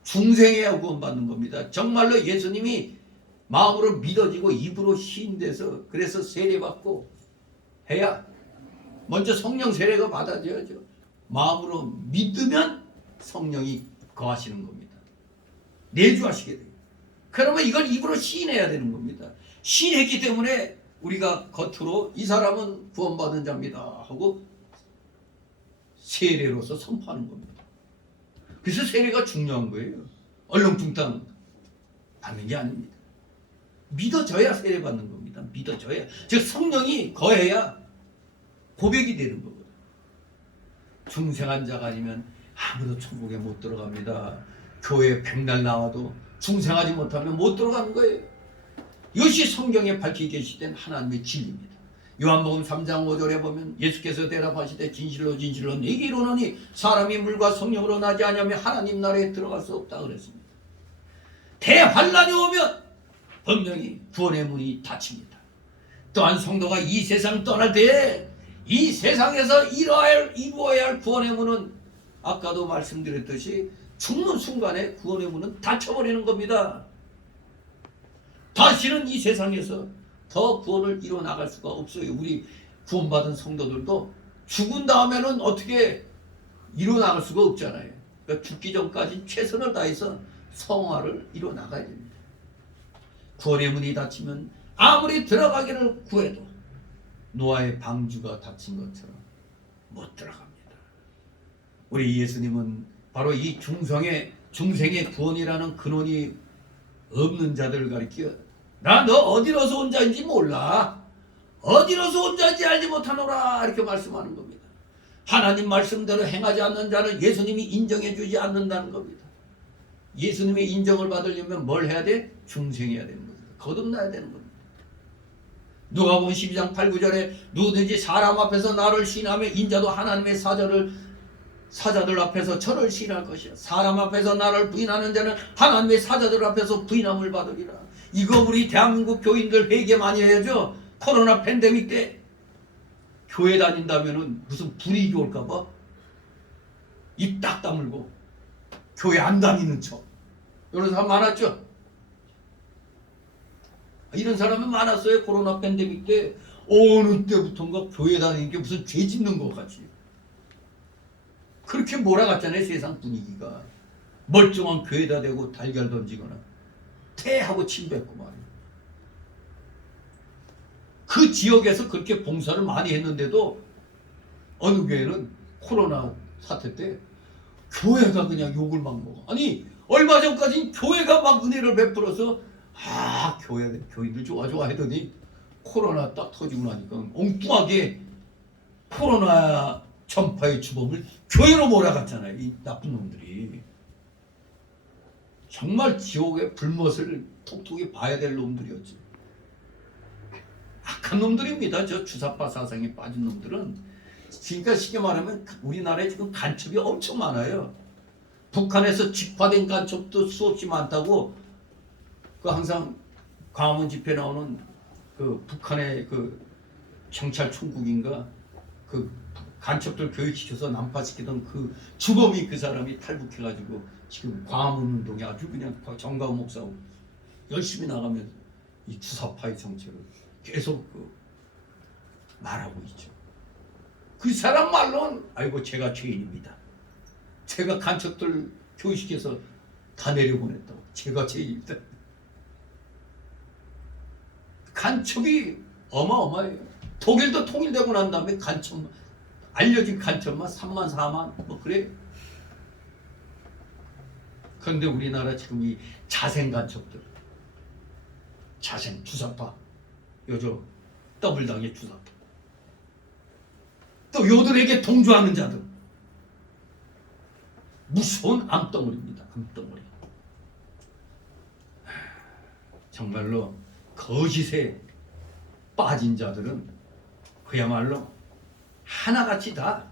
중생해야 구원받는 겁니다. 정말로 예수님이 마음으로 믿어지고 입으로 시인돼서 그래서 세례받고 해야 먼저 성령 세례가 받아져야죠. 마음으로 믿으면 성령이 거하시는 겁니다. 내주하시게 돼요. 그러면 이걸 입으로 시인해야 되는 겁니다. 시인했기 때문에 우리가 겉으로 이 사람은 구원받은 자입니다 하고 세례로서 선포하는 겁니다. 그래서 세례가 중요한 거예요. 얼렁뚱땅 받는 게 아닙니다. 믿어져야 세례 받는 겁니다. 믿어져야, 즉 성령이 거해야 고백이 되는 거거든요. 중생한 자가 아니면 아무도 천국에 못 들어갑니다. 교회 백날 나와도 중생하지 못하면 못 들어가는 거예요. 이것이 성경에 밝히 계시된 하나님의 진리입니다. 요한복음 3장 5절에 보면 예수께서 대답하시되 진실로 진실로 네게 이르노니 사람이 물과 성령으로 나지 아니하면 하나님 나라에 들어갈 수 없다 그랬습니다. 대환란이 오면 분명히 구원의 문이 닫힙니다. 또한 성도가 이 세상 떠날 때에 이 세상에서 이루어야 할 구원의 문은 아까도 말씀드렸듯이 죽는 순간에 구원의 문은 닫혀버리는 겁니다. 다시는 이 세상에서 더 구원을 이뤄 나갈 수가 없어요. 우리 구원받은 성도들도 죽은 다음에는 어떻게 이뤄 나갈 수가 없잖아요. 그러니까 죽기 전까지 최선을 다해서 성화를 이뤄 나가야 됩니다. 구원의 문이 닫히면 아무리 들어가기를 구해도 노아의 방주가 닫힌 것처럼 못 들어갑니다. 우리 예수님은 바로 이 중생의 구원이라는 근원이 없는 자들을 가리켜 나 너 어디로서 온 자인지 몰라. 어디로서 온 자인지 알지 못하노라. 이렇게 말씀하는 겁니다. 하나님 말씀대로 행하지 않는 자는 예수님이 인정해 주지 않는다는 겁니다. 예수님의 인정을 받으려면 뭘 해야 돼? 중생해야 되는 겁니다. 거듭나야 되는 겁니다. 누가복음 12장 8, 9절에 누구든지 사람 앞에서 나를 시인하며 인자도 하나님의 사자들 앞에서 저를 시인할 것이야. 사람 앞에서 나를 부인하는 자는 하나님의 사자들 앞에서 부인함을 받으리라. 이거 우리 대한민국 교인들 회개 많이 해야죠. 코로나 팬데믹 때 교회 다닌다면은 무슨 불이익이 올까봐 입 딱 다물고 교회 안 다니는 척. 이런 사람 많았죠. 이런 사람은 많았어요. 코로나 팬데믹 때 어느 때부턴가 교회 다니는 게 무슨 죄 짓는 것 같이 그렇게 몰아갔잖아요. 세상 분위기가. 멀쩡한 교회다 대고 달걀 던지거나 태하고 침 뱉고 말이에요. 그 지역에서 그렇게 봉사를 많이 했는데도 어느 교회는 코로나 사태 때 교회가 그냥 욕을 막 먹어. 아니 얼마 전까지 교회가 막 은혜를 베풀어서 교인들 좋아 하더니 코로나 딱 터지고 나니까 엉뚱하게 코로나 전파의 주범을 교회로 몰아갔잖아요. 이 나쁜 놈들이. 정말 지옥의 불못을 톡톡히 봐야 될 놈들이었지. 착한 놈들입니다. 저 주사파 사상에 빠진 놈들은. 그러니까 쉽게 말하면 우리나라에 지금 간첩이 엄청 많아요. 북한에서 직화된 간첩도 수없이 많다고 그 항상 광화문 집회 나오는 그 북한의 그 경찰 총국인가 그 간첩들 교육시켜서 난파시키던 그 주범이 그 사람이 탈북해가지고 지금 광화문 운동에 아주 그냥 정가운 목사하고 열심히 나가면서 이 주사파의 정체를 계속 그 말하고 있죠. 그 사람 말로는 아이고 제가 죄인입니다. 제가 간첩들 교육시켜서 다 내려보냈다고. 제가 죄인입니다. 간첩이 어마어마해요. 독일도 통일되고 난 다음에 간첩 알려진 간첩만 3만 4만 뭐 그래. 그런데 우리나라 지금 이 자생 간첩들, 자생 주사파, 요즘 더블당의 주사파, 또 요들에게 동조하는 자들, 무서운 암덩어리입니다. 암덩어리. 정말로 거짓에 빠진 자들은 그야말로 하나같이 다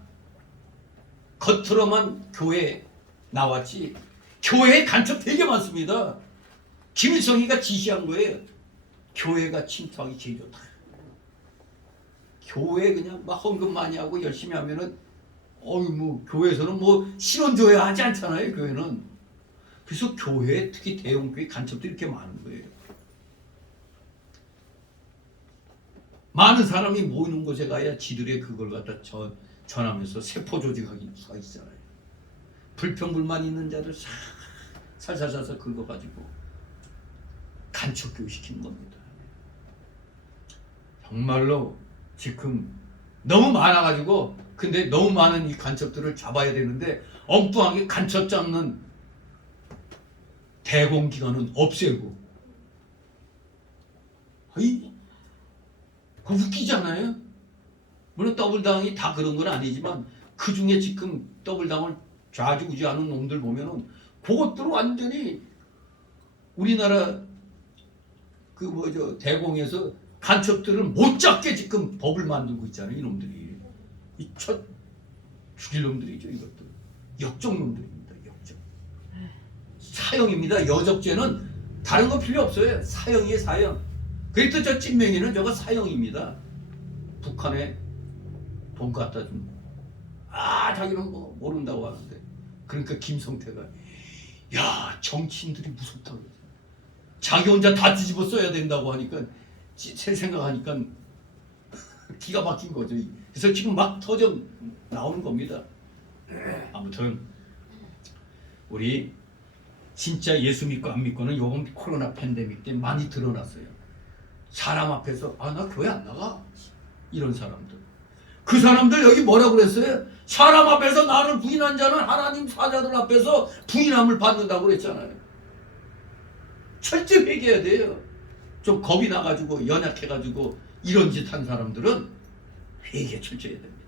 겉으로만 교회 나왔지 교회에 간첩 되게 많습니다. 김일성이가 지시한 거예요. 교회가 침투하기 제일 좋다. 교회 그냥 막 헌금 많이 하고 열심히 하면은 뭐 교회에서는 뭐 신원조회 하지 않잖아요. 교회는. 그래서 교회 특히 대형교회 간첩들이 이렇게 많은 거예요. 많은 사람이 모이는 곳에 가야 지들의 그걸 갖다 전하면서 세포 조직하기 수가 있잖아요. 불평불만 있는 자들 살살살살 긁어가지고 간첩 교육시키는 겁니다. 정말로 지금 너무 많아가지고 근데 너무 많은 이 간첩들을 잡아야 되는데 엉뚱하게 간첩 잡는 대공기관은 없애고 그거 웃기잖아요. 물론 더블당이 다 그런 건 아니지만 그 중에 지금 더블당을 좌지우지하는 놈들 보면은 그것들은 완전히 우리나라 대공에서 간첩들을 못 잡게 지금 법을 만들고 있잖아요. 이놈들이 이 첫 죽일 놈들이죠. 이것들 역적 놈들입니다. 역적 사형입니다. 여적죄는 다른 거 필요 없어요. 사형이에요. 사형. 그래도 저 찐맹이는 저거 사형입니다. 북한에 돈 갖다 준. 자기는 뭐 모른다고 하는데. 그러니까 김성태가 야 정치인들이 무섭다고 그러지. 자기 혼자 다 뒤집어 써야 된다고 하니까 제 생각하니까 기가 막힌 거죠. 그래서 지금 막 터져 나오는 겁니다. 아무튼 우리 진짜 예수 믿고 안 믿고는 요번 코로나 팬데믹 때 많이 드러났어요. 사람 앞에서 나 교회 안 나가 이런 사람들. 그 사람들 여기 뭐라고 그랬어요? 사람 앞에서 나를 부인한 자는 하나님 사자들 앞에서 부인함을 받는다고 그랬잖아요. 철저히 회개해야 돼요. 좀 겁이 나가지고 연약해가지고 이런 짓 한 사람들은 회개 철저히 해야 됩니다.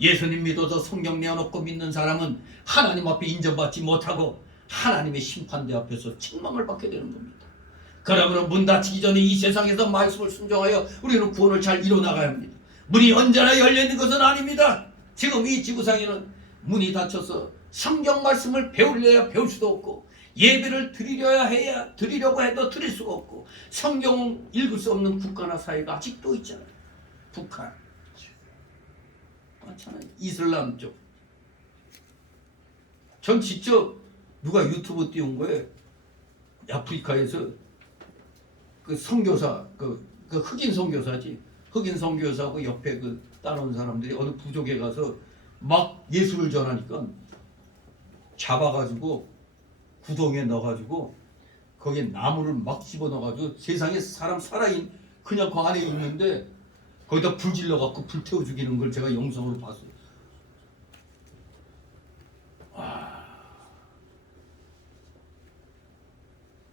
예수님 믿어서 성경 내어놓고 믿는 사람은 하나님 앞에 인정받지 못하고 하나님의 심판대 앞에서 책망을 받게 되는 겁니다. 그러면 문 닫히기 전에 이 세상에서 말씀을 순종하여 우리는 구원을 잘 이뤄나가야 합니다. 문이 언제나 열려있는 것은 아닙니다. 지금 이 지구상에는 문이 닫혀서 성경 말씀을 배우려야 배울 수도 없고 예배를 드리려고 해도 드릴 수가 없고 성경을 읽을 수 없는 국가나 사회가 아직도 있잖아요. 북한 많잖아요. 이슬람 쪽. 전 직접 누가 유튜브 띄운 거예요. 아프리카에서 그 선교사 그 흑인 선교사지. 흑인 선교사하고 옆에 그 따라온 사람들이 어느 부족에 가서 막 예수를 전하니까 잡아가지고 구덩이에 넣어가지고 거기에 나무를 막 집어넣어가지고 세상에 사람 살아있는 그냥 그 안에 있는데 거기다 불 질러갖고 불태워 죽이는 걸 제가 영상으로 봤어요.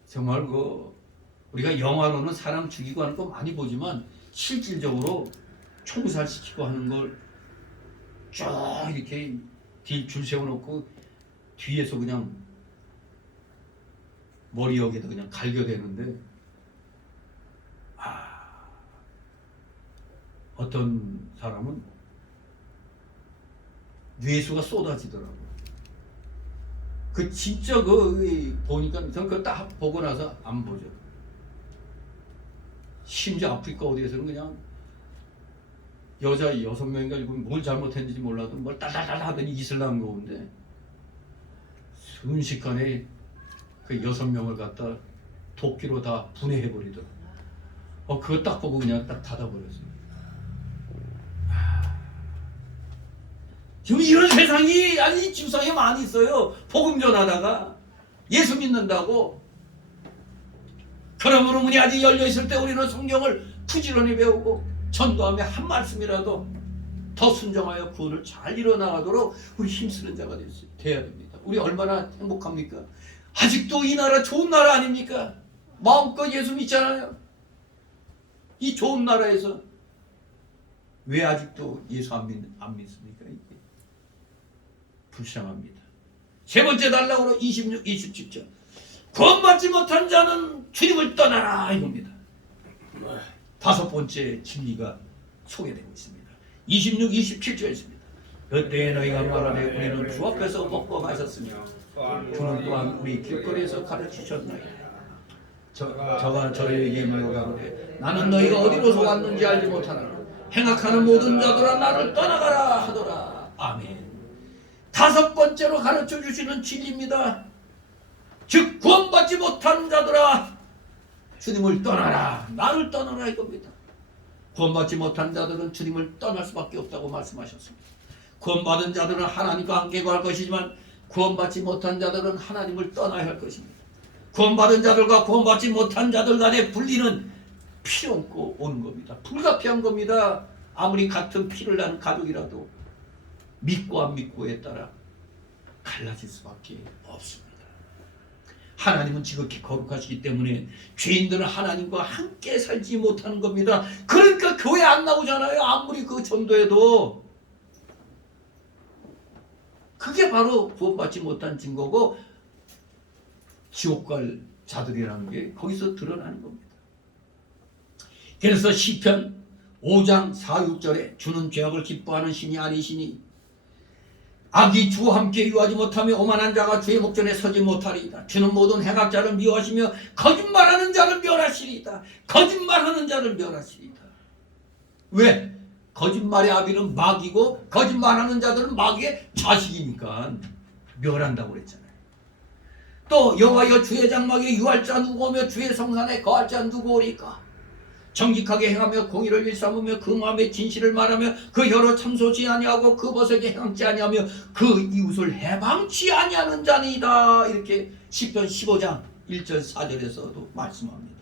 정말 우리가 영화로는 사람 죽이고 하는 거 많이 보지만 실질적으로 총살시키고 하는 걸 쭉 이렇게 줄 세워놓고 뒤에서 그냥 머리 여기다 그냥 갈겨대는데 어떤 사람은 뇌수가 쏟아지더라고요. 그 진짜 보니까 전 그거 딱 보고 나서 안 보죠. 심지어 아프리카 어디에서는 그냥 여자 6명인가 뭘 잘못했는지 몰라도 뭘 따다다다 하더니 이슬람 가운데 순식간에 그 6명을 갖다 도끼로 다 분해해버리더라고요. 그거 딱 보고 그냥 딱 닫아버렸어요. 지금 이런 세상이 아니 지구상에 많이 있어요. 복음 전하다가 예수 믿는다고. 그러므로 문이 아직 열려있을 때 우리는 성경을 부지런히 배우고 전도하며 한 말씀이라도 더 순종하여 구원을 잘 이뤄나가도록 우리 힘쓰는 자가 돼야 됩니다. 우리 얼마나 행복합니까? 아직도 이 나라 좋은 나라 아닙니까? 마음껏 예수 믿잖아요. 이 좋은 나라에서 왜 아직도 예수 안 믿습니까? 이게 불쌍합니다. 세 번째 단락으로 26, 27절 구원받지 못한 자는 주님을 떠나라 이겁니다. 다섯 번째 진리가 소개되고 있습니다. 26, 27절에 있습니다. 그때 너희가 말하되 우리는 주 앞에서 먹고 마셨으며 주는 또한 우리 길거리에서 가르치셨나이다. 저가 저희에게 물어가는데 나는 너희가 어디로서 왔는지 알지 못하나 행악하는 모든 자들아 나를 떠나가라 하더라. 아멘. 다섯 번째로 가르쳐 주시는 진리입니다. 즉 구원받지 못한 자들아 주님을 떠나라. 나를 떠나라 이겁니다. 구원받지 못한 자들은 주님을 떠날 수밖에 없다고 말씀하셨습니다. 구원받은 자들은 하나님과 함께 갈 것이지만 구원받지 못한 자들은 하나님을 떠나야 할 것입니다. 구원받은 자들과 구원받지 못한 자들 간의 분리는 필요 없고 오는 겁니다. 불가피한 겁니다. 아무리 같은 피를 나는 가족이라도 믿고 안 믿고에 따라 갈라질 수밖에 없습니다. 하나님은 지극히 거룩하시기 때문에 죄인들은 하나님과 함께 살지 못하는 겁니다. 그러니까 교회 안 나오잖아요. 아무리 그 전도해도. 그게 바로 구원받지 못한 증거고 지옥 갈 자들이라는 게 거기서 드러나는 겁니다. 그래서 시편 5장 4, 6절에 주는 죄악을 기뻐하는 신이 아니시니 악이 주와 함께 유하지 못하며 오만한 자가 주의 목전에 서지 못하리이다. 주는 모든 행악자를 미워하시며 거짓말하는 자를 멸하시리이다. 거짓말하는 자를 멸하시리이다. 왜? 거짓말의 아비는 마귀고 거짓말하는 자들은 마귀의 자식이니까 멸한다고 그랬잖아요. 또 여호와여 주의 장막에 유할 자 누구 오며 주의 성산에 거할 자 누구 오리까? 정직하게 행하며 공의를 일삼으며 그 마음에 진실을 말하며 그 혀로 참소지 아니하고 그 벗에게 행치 아니하며 그 이웃을 해방치 아니하는 자니이다. 이렇게 시편 15장 1절 4절에서도 말씀합니다.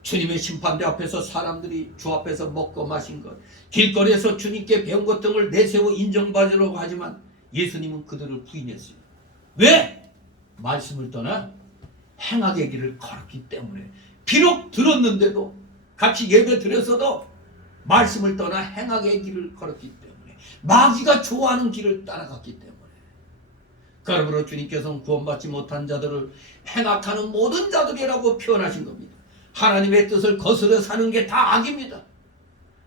주님의 심판대 앞에서 사람들이 주 앞에서 먹고 마신 것, 길거리에서 주님께 배운 것 등을 내세워 인정받으려고 하지만 예수님은 그들을 부인했어요. 왜? 말씀을 떠나 행악의 길을 걸었기 때문에. 비록 들었는데도 같이 예배 드렸어도 말씀을 떠나 행악의 길을 걸었기 때문에, 마귀가 좋아하는 길을 따라갔기 때문에. 그러므로 주님께서는 구원받지 못한 자들을 행악하는 모든 자들이라고 표현하신 겁니다. 하나님의 뜻을 거스려 사는 게 다 악입니다.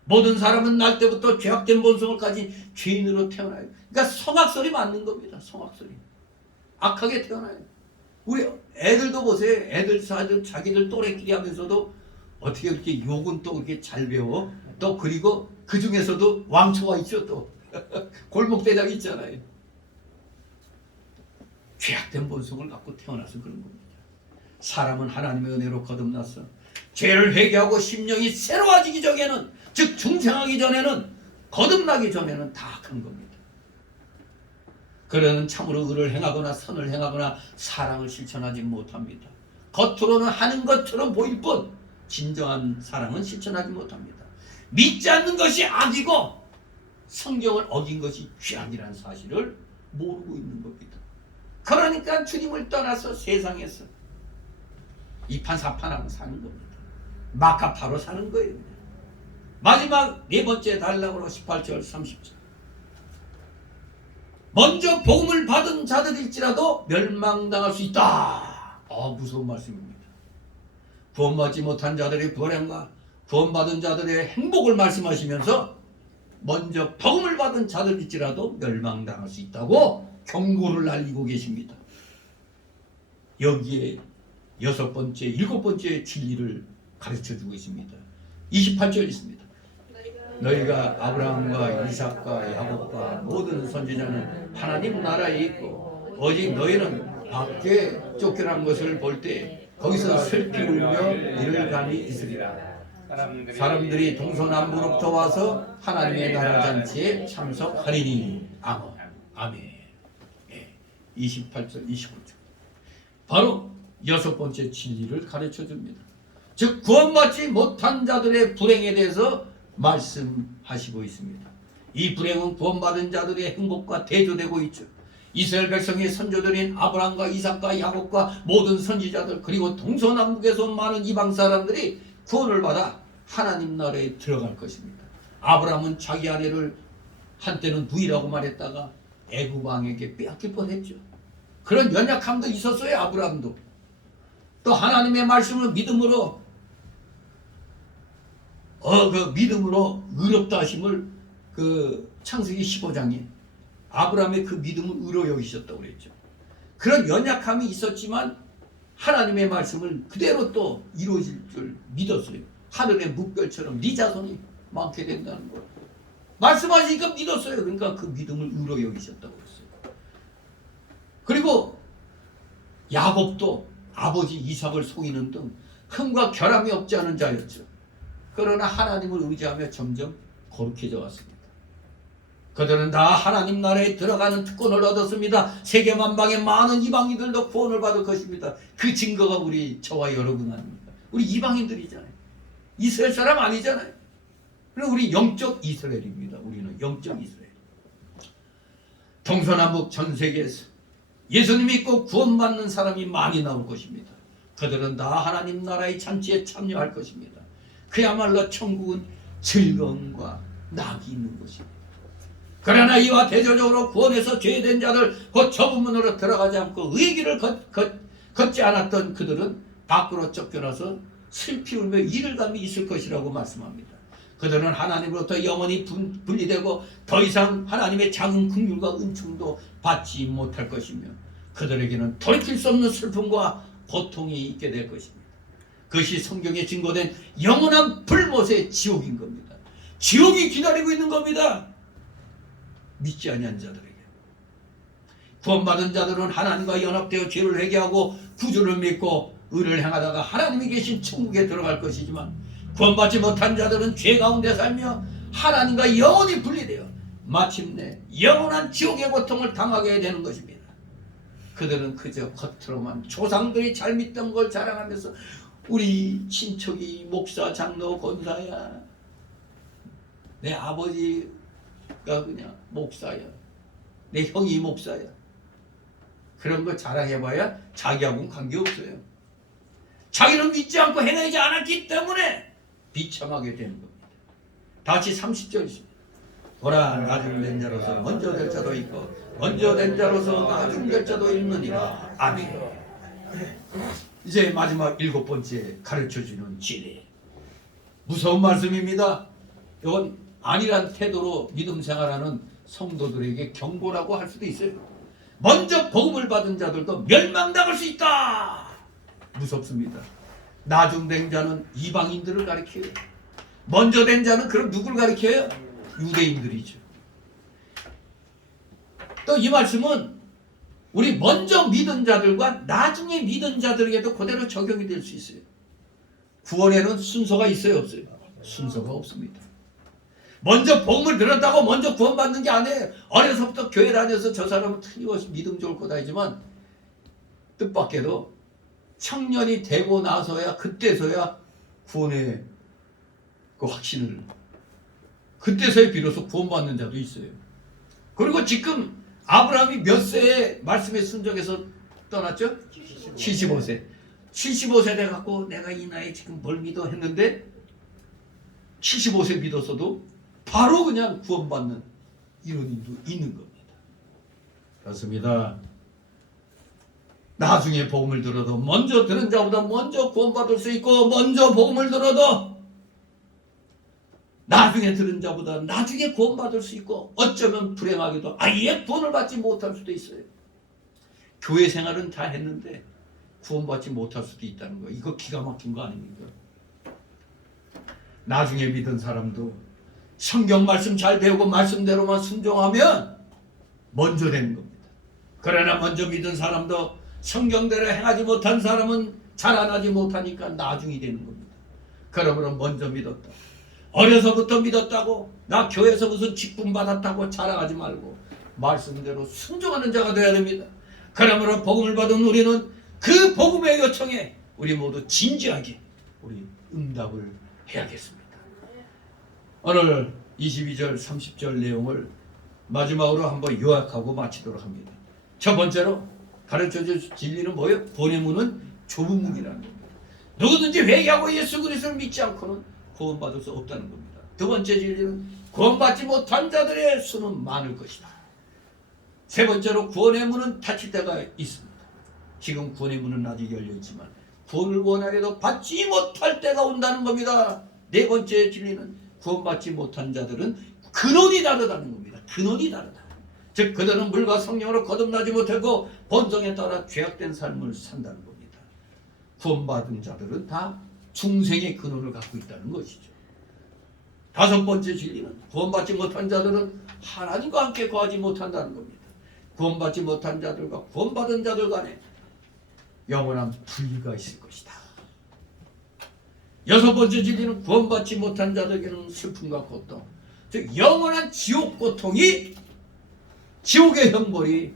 모든 사람은 날 때부터 죄악된 본성을 가진 죄인으로 태어나요. 그러니까 성악설이 맞는 겁니다. 성악설이 악하게 태어나요. 우리 애들도 보세요. 애들 자기들 또래끼리 하면서도 어떻게 그렇게 욕은 또 그렇게 잘 배워? 또 그리고 그 중에서도 왕초가 있죠. 또 골목대장 있잖아요. 죄악된 본성을 갖고 태어나서 그런 겁니다. 사람은 하나님의 은혜로 거듭나서 죄를 회개하고 심령이 새로워지기 전에는, 즉 중생하기 전에는, 거듭나기 전에는 다 악한 겁니다. 그러는 참으로 의를 행하거나 선을 행하거나 사랑을 실천하지 못합니다. 겉으로는 하는 것처럼 보일 뿐 진정한 사랑은 실천하지 못합니다. 믿지 않는 것이 악이고 성경을 어긴 것이 죄악이라는 사실을 모르고 있는 겁니다. 그러니까 주님을 떠나서 세상에서 이판사판하고 사는 겁니다. 마카파로 사는 거예요. 마지막 네 번째 단락으로 18절 30절. 먼저 복음을 받은 자들일지라도 멸망당할 수 있다. 무서운 말씀입니다. 구원받지 못한 자들의 불행과 구원받은 자들의 행복을 말씀하시면서 먼저 복음을 받은 자들일지라도 멸망당할 수 있다고 경고를 날리고 계십니다. 여기에 여섯 번째, 일곱 번째 진리를 가르쳐주고 있습니다. 28절 있습니다. 너희가 아브라함과 이삭과 야곱과 모든 선지자는 하나님 나라에 있고 오직 너희는 밖에 쫓겨난 것을 볼 때 거기서 슬피 울며 이를 감이 있으리라. 사람들이 동서남북으로부터 와서 하나님의 나라 잔치에 참석하리니. 아멘. 28절 29절 바로 여섯 번째 진리를 가르쳐 줍니다. 즉 구원받지 못한 자들의 불행에 대해서 말씀하시고 있습니다. 이 불행은 구원받은 자들의 행복과 대조되고 있죠. 이스라엘 백성의 선조들인 아브라함과 이삭과 야곱과 모든 선지자들 그리고 동서남북에서 온 많은 이방 사람들이 구원을 받아 하나님 나라에 들어갈 것입니다. 아브라함은 자기 아내를 한때는 부인이라고 말했다가 애굽 왕에게 빼앗길 뻔했죠. 그런 연약함도 있었어요. 아브라함도 또 하나님의 말씀을 믿음으로 믿음으로 의롭다 하심을 창세기 15장에 아브라함의 그 믿음을 의로 여기셨다고 그랬죠. 그런 연약함이 있었지만 하나님의 말씀을 그대로 또 이루어질 줄 믿었어요. 하늘의 묵별처럼 네 자손이 많게 된다는 걸 말씀하시니까 믿었어요. 그러니까 그 믿음을 의로 여기셨다고 그랬어요. 그리고 야곱도 아버지 이삭을 속이는 등 흠과 결함이 없지 않은 자였죠. 그러나 하나님을 의지하며 점점 거룩해져 왔습니다. 그들은 다 하나님 나라에 들어가는 특권을 얻었습니다. 세계 만방의 많은 이방인들도 구원을 받을 것입니다. 그 증거가 우리 저와 여러분 아닙니까? 우리 이방인들이잖아요. 이스라엘 사람 아니잖아요. 그리고 우리 영적 이스라엘입니다. 우리는 영적 이스라엘. 동서남북 전 세계에서 예수님 믿고 구원받는 사람이 많이 나올 것입니다. 그들은 다 하나님 나라의 잔치에 참여할 것입니다. 그야말로 천국은 즐거움과 낙이 있는 것입니다. 그러나 이와 대조적으로 구원에서 죄된 자들 곧 좁은 문으로 들어가지 않고 의의 길을 걷지 않았던 그들은 밖으로 쫓겨나서 슬피 울며 이를 감이 있을 것이라고 말씀합니다. 그들은 하나님으로부터 영원히 분리되고 더 이상 하나님의 작은 긍휼과 은총도 받지 못할 것이며 그들에게는 돌이킬 수 없는 슬픔과 고통이 있게 될 것입니다. 그것이 성경에 증거된 영원한 불못의 지옥인 겁니다. 지옥이 기다리고 있는 겁니다. 믿지 아니한 자들에게. 구원받은 자들은 하나님과 연합되어 죄를 회개하고 구주를 믿고 의를 행하다가 하나님이 계신 천국에 들어갈 것이지만 구원받지 못한 자들은 죄 가운데 살며 하나님과 영원히 분리되어 마침내 영원한 지옥의 고통을 당하게 되는 것입니다. 그들은 그저 겉으로만 조상들이 잘 믿던 걸 자랑하면서 우리 친척이 목사, 장로, 권사야, 내 아버지가 그냥 목사야, 내 형이 목사야, 그런 거 자랑해봐야 자기하고는 관계없어요. 자기는 믿지 않고 행하지 않았기 때문에 비참하게 되는 겁니다. 다시 30절 있습니다. 보라, 나중 된 자로서 먼저 될 자도 있고 먼저 된 자로서 나중 될 자도 있느니라. 아멘. 이제 마지막 일곱 번째 가르쳐주는 진리. 무서운 말씀입니다. 이건 아니란 태도로 믿음 생활하는 성도들에게 경고라고 할 수도 있어요. 먼저 복음을 받은 자들도 멸망당할 수 있다. 무섭습니다. 나중 된 자는 이방인들을 가리켜요. 먼저 된 자는 그럼 누구를 가리켜요? 유대인들이죠. 또 이 말씀은 우리 먼저 믿은 자들과 나중에 믿은 자들에게도 그대로 적용이 될 수 있어요. 구원에는 순서가 있어요, 없어요? 순서가 없습니다. 먼저 복음을 들었다고 먼저 구원받는 게 아니에요. 어려서부터 교회 다녀서 저 사람은 틀림없이 믿음 좋을 거다 하지만 뜻밖에도 청년이 되고 나서야 그때서야 구원의 그 확신을 그때서야 비로소 구원받는 자도 있어요. 그리고 지금 아브라함이 몇 세에 말씀에 순종해서 떠났죠? 75세. 75세 돼갖고 내가 이 나이에 지금 뭘 믿어 했는데 75세 믿었어도 바로 그냥 구원받는 이런 일도 있는 겁니다. 그렇습니다. 나중에 복음을 들어도 먼저 들은 자보다 먼저 구원받을 수 있고 먼저 복음을 들어도 나중에 들은 자보다 나중에 구원받을 수 있고 어쩌면 불행하게도 아예 구원을 받지 못할 수도 있어요. 교회 생활은 다 했는데 구원받지 못할 수도 있다는 거, 이거 기가 막힌 거 아닙니까? 나중에 믿은 사람도 성경 말씀 잘 배우고 말씀대로만 순종하면 먼저 되는 겁니다. 그러나 먼저 믿은 사람도 성경대로 행하지 못한 사람은 자라나지 못하니까 나중이 되는 겁니다. 그러므로 먼저 믿었다, 어려서부터 믿었다고 나 교회에서 무슨 직분 받았다고 자랑하지 말고 말씀대로 순종하는 자가 되어야 됩니다. 그러므로 복음을 받은 우리는 그 복음의 요청에 우리 모두 진지하게 우리 응답을 해야겠습니다. 오늘 22절 30절 내용을 마지막으로 한번 요약하고 마치도록 합니다. 첫 번째로 가르쳐줄 진리는 뭐예요? 구원의 문은 좁은 문이라는 겁니다. 누구든지 회개하고 예수 그리스도를 믿지 않고는 구원받을 수 없다는 겁니다. 두 번째 진리는 구원받지 못한 자들의 수는 많을 것이다. 세 번째로 구원의 문은 닫힐 때가 있습니다. 지금 구원의 문은 아직 열려있지만 구원을 원하려도 받지 못할 때가 온다는 겁니다. 네 번째 진리는 구원받지 못한 자들은 근원이 다르다는 겁니다. 근원이 다르다. 즉 그들은 물과 성령으로 거듭나지 못하고 본성에 따라 죄악된 삶을 산다는 겁니다. 구원받은 자들은 다 중생의 근원을 갖고 있다는 것이죠. 다섯 번째 진리는 구원받지 못한 자들은 하나님과 함께 거하지 못한다는 겁니다. 구원받지 못한 자들과 구원받은 자들 간에 영원한 분리가 있을 것이다. 여섯 번째 진리는 구원받지 못한 자들에게는 슬픔과 고통, 즉 영원한 지옥 고통이, 지옥의 형벌이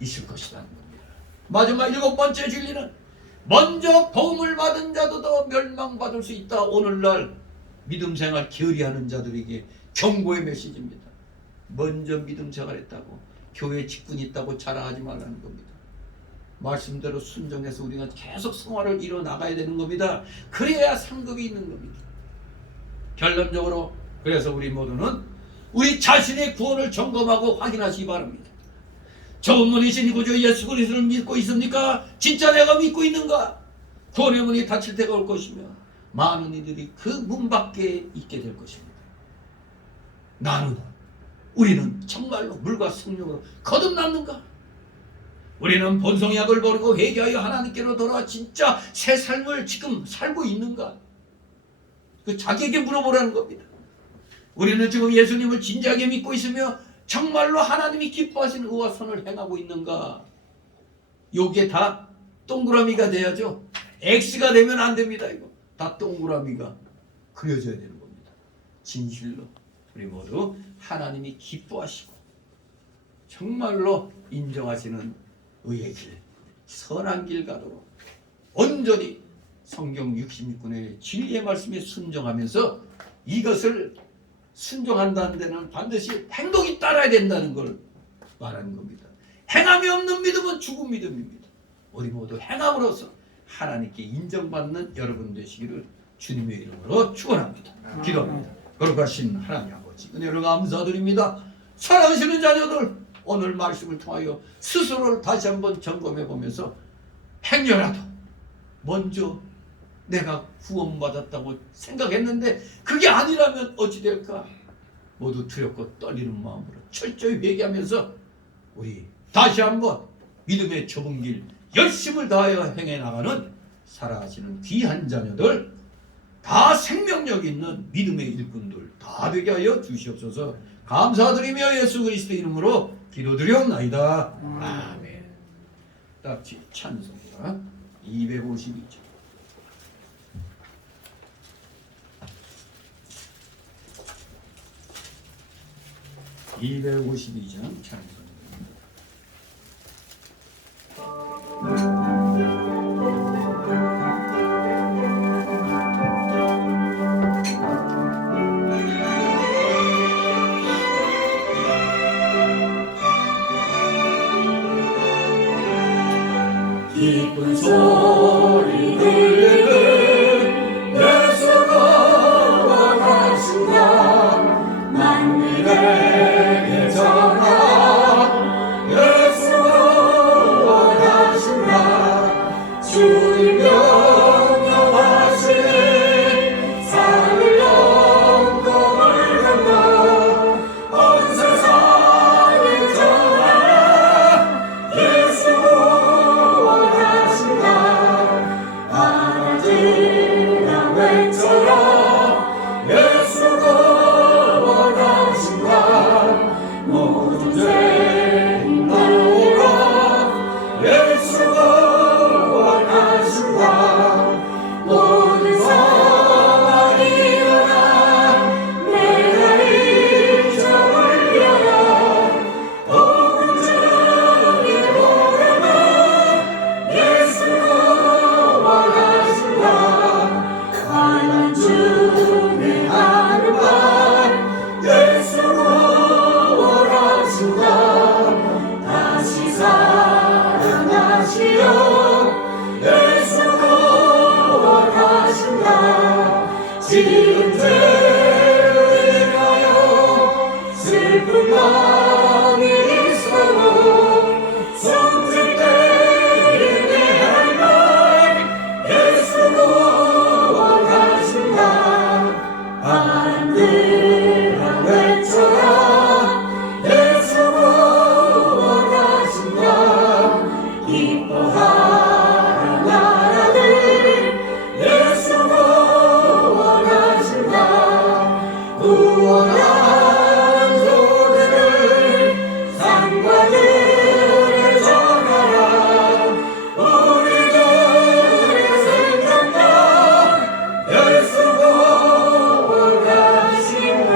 있을 것이라는 겁니다. 마지막 일곱 번째 진리는 먼저 복음을 받은 자도 멸망받을 수 있다. 오늘날 믿음 생활 게으리하는 자들에게 경고의 메시지입니다. 먼저 믿음 생활했다고 교회 직분이 있다고 자랑하지 말라는 겁니다. 말씀대로 순종해서 우리가 계속 생활을 이뤄나가야 되는 겁니다. 그래야 상급이 있는 겁니다. 결론적으로 그래서 우리 모두는 우리 자신의 구원을 점검하고 확인하시기 바랍니다. 좁은 문이신 구주 예수 그리스도를 믿고 있습니까? 진짜 내가 믿고 있는가? 구원의 문이 닫힐 때가 올 것이며 많은 이들이 그 문 밖에 있게 될 것입니다. 우리는 정말로 물과 성령으로 거듭났는가? 우리는 본성의 악을 버리고 회개하여 하나님께로 돌아와 진짜 새 삶을 지금 살고 있는가? 그 자기에게 물어보라는 겁니다. 우리는 지금 예수님을 진지하게 믿고 있으며 정말로 하나님이 기뻐하시는 의와 선을 행하고 있는가? 요게 다 동그라미가 돼야죠. X가 되면 안 됩니다. 이거 다 동그라미가 그려져야 되는 겁니다. 진실로 우리 모두 하나님이 기뻐하시고 정말로 인정하시는 의의 길, 선한 길 가도록 온전히 성경 66권의 진리의 말씀에 순종하면서 이것을 순종한다는 데는 반드시 행동이 따라야 된다는 걸 말하는 겁니다. 행함이 없는 믿음은 죽은 믿음입니다. 우리 모두 행함으로써 하나님께 인정받는 여러분 되시기를 주님의 이름으로 축원합니다. 기도합니다. 거룩하신 하나님 아버지, 은혜를 감사드립니다. 사랑하시는 자녀들, 오늘 말씀을 통하여 스스로를 다시 한번 점검해 보면서 행여라도 먼저 내가 구원받았다고 생각했는데 그게 아니라면 어찌 될까? 모두 두렵고 떨리는 마음으로 철저히 회개하면서 우리 다시 한번 믿음의 좁은 길 열심을 다하여 행해 나가는 살아가시는 귀한 자녀들, 다 생명력 있는 믿음의 일꾼들 다 되게 하여 주시옵소서. 감사드리며 예수 그리스도 이름으로 기도드리옵나이다. 아멘. 딱지 찬송가 252절. 252장 찬송입니다. 기쁜 소리 들리는 예수가 원하신다. 만민에게 전하 하늘아 외쳐라 예수가 원하신다 모든 죄인 나오라 예수가 원하신다 모든 사망 일어나 내가 일자 올려라 복음 중에 보려면 예수가 원하신다 환난 중에 하늘만 예수가 원하신다 다시 살아나시려 예수가 원하신다 지은 죄를 인하여 슬픈 마음이 있어도 숨질 때에 내 할 말 예수가 원하신다 하늘아 외쳐라 예수가 원하신다 기뻐하라 나라들 예수가 원하신다 구원한 소들을 산과 들에 전하라 우리들의 생각나 예수가 원하신다.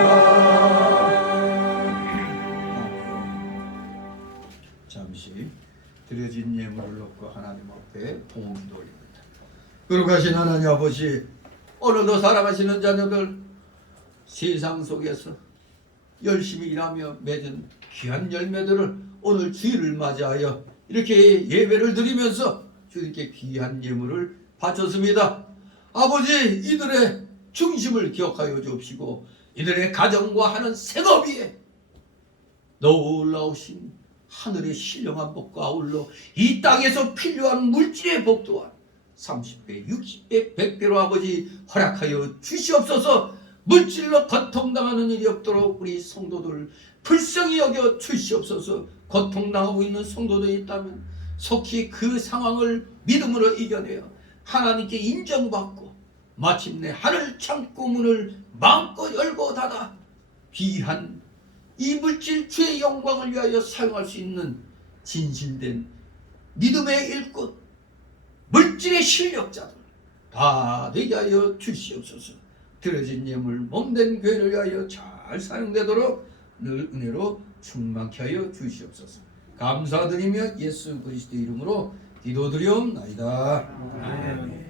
잠시 드려진 예물을 놓고 하나님 앞에 봉헌 기도 올립니다. 거룩하신 하나님 아버지, 오늘도 사랑하시는 자녀들 세상 속에서 열심히 일하며 맺은 귀한 열매들을 오늘 주일을 맞이하여 이렇게 예배를 드리면서 주님께 귀한 예물을 바쳤습니다. 아버지, 이들의 중심을 기억하여 주옵시고 이들의 가정과 하는 생업 위에 놀라우신 하늘의 신령한 복과 아울러 이 땅에서 필요한 물질의 복 또한 30배, 60배, 100배로 아버지 허락하여 주시옵소서. 물질로 고통당하는 일이 없도록 우리 성도들 불쌍히 여겨 주시옵소서. 고통당하고 있는 성도들이 있다면 속히 그 상황을 믿음으로 이겨내어 하나님께 인정받고 마침내 하늘 창고 문을 마음껏 열고 닫아 귀한 이 물질 주의 영광을 위하여 사용할 수 있는 진실된 믿음의 일꾼, 물질의 실력자들 다 되게 하여 주시옵소서. 드려진 예물 몸된 교회를 위하여 잘 사용되도록 늘 은혜로 충만케 하여 주시옵소서. 감사드리며 예수 그리스도 이름으로 기도드리옵나이다. 아멘.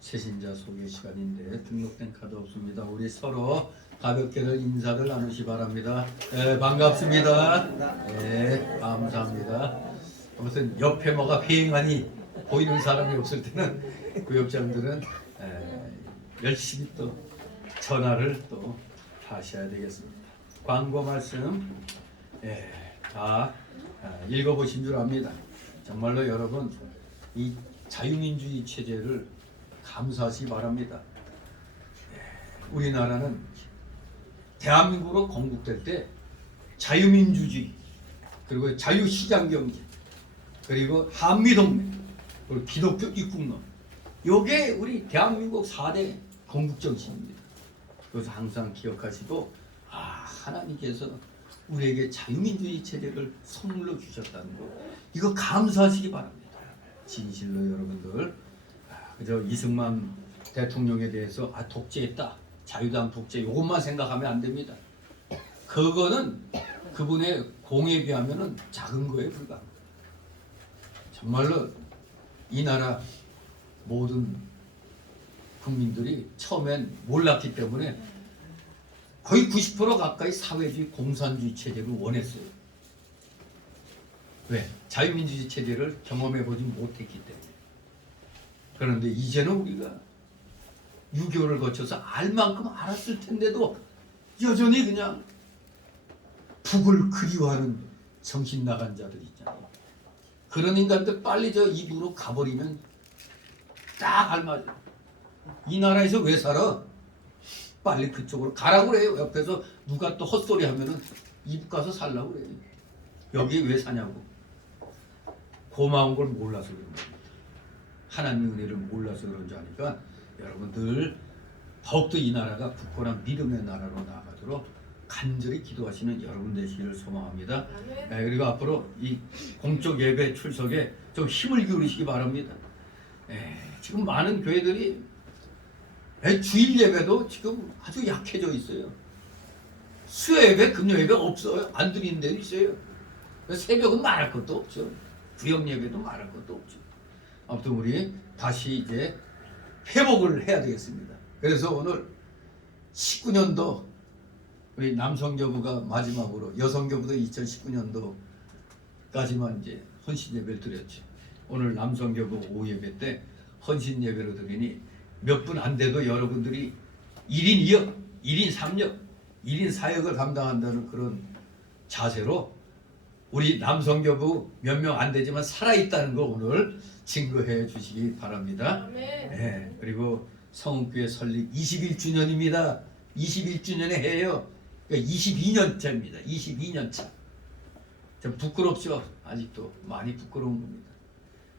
새신자 소개 시간인데 등록된 카드 없습니다. 우리 서로 가볍게들 인사를 나누시 바랍니다. 네, 반갑습니다. 네, 감사합니다. 아무튼 옆에 뭐가 휑하니 보이는 사람이 없을 때는 구역장들은 열심히 또 전화를 또 하셔야 되겠습니다. 광고 말씀 다 읽어보신 줄 압니다. 정말로 여러분 이 자유민주주의 체제를 감사하시기 바랍니다. 우리나라는 대한민국으로 건국될 때 자유민주주의 그리고 자유시장경제 그리고 한미동맹 그리고 기독교 입국론 요게 우리 대한민국 4대 건국정신입니다. 그래서 항상 기억하시고 하나님께서 우리에게 자유민주주의 체제를 선물로 주셨다는 거 이거 감사하시기 바랍니다. 진실로 여러분들 그저 이승만 대통령에 대해서 독재했다 자유당 독재 이것만 생각하면 안 됩니다. 그거는 그분의 공에 비하면 작은 거에 불과합니다. 정말로 이 나라 모든 국민들이 처음엔 몰랐기 때문에 거의 90% 가까이 사회주의 공산주의 체제를 원했어요. 왜? 자유민주주의 체제를 경험해보지 못했기 때문에. 그런데 이제는 우리가 6.25를 거쳐서 알 만큼 알았을 텐데도 여전히 그냥 북을 그리워하는 정신 나간 자들 있잖아요. 그런 인간들 빨리 저 이북으로 가버리면 딱 알맞아. 이 나라에서 왜 살아? 빨리 그쪽으로 가라고 그래요. 옆에서 누가 또 헛소리 하면은 이북 가서 살라고 그래요. 여기 왜 사냐고. 고마운 걸 몰라서 그런 겁니다. 하나님의 은혜를 몰라서 그런지 아니까 여러분들 더욱더 이 나라가 굳건한 믿음의 나라로 나아가도록 간절히 기도하시는 여러분 되시기를 소망합니다. 그리고 앞으로 이 공적 예배 출석에 좀 힘을 기울이시기 바랍니다. 지금 많은 교회들이 주일 예배도 지금 아주 약해져 있어요. 수요 예배, 금요 예배 없어요. 안 드리는 데도 있어요. 새벽은 말할 것도 없죠. 구역 예배도 말할 것도 없죠. 아무튼 우리 다시 이제 회복을 해야 되겠습니다. 그래서 오늘 19년도 우리 남성교부가 마지막으로, 여성교부도 2019년도까지만 이제 헌신 예배를 드렸죠. 오늘 남성교부 오후 예배 때 헌신 예배로 드리니 몇 분 안 돼도 여러분들이 1인 2역, 1인 3역, 1인 4역을 감당한다는 그런 자세로 우리 남성교부 몇 명 안 되지만 살아있다는 거 오늘 증거해 주시기 바랍니다. 네, 그리고 성은교회 설립 21주년입니다. 21주년의 해예요. 그러니까 22년차입니다. 22년차. 좀 부끄럽죠? 아직도 많이 부끄러운 겁니다.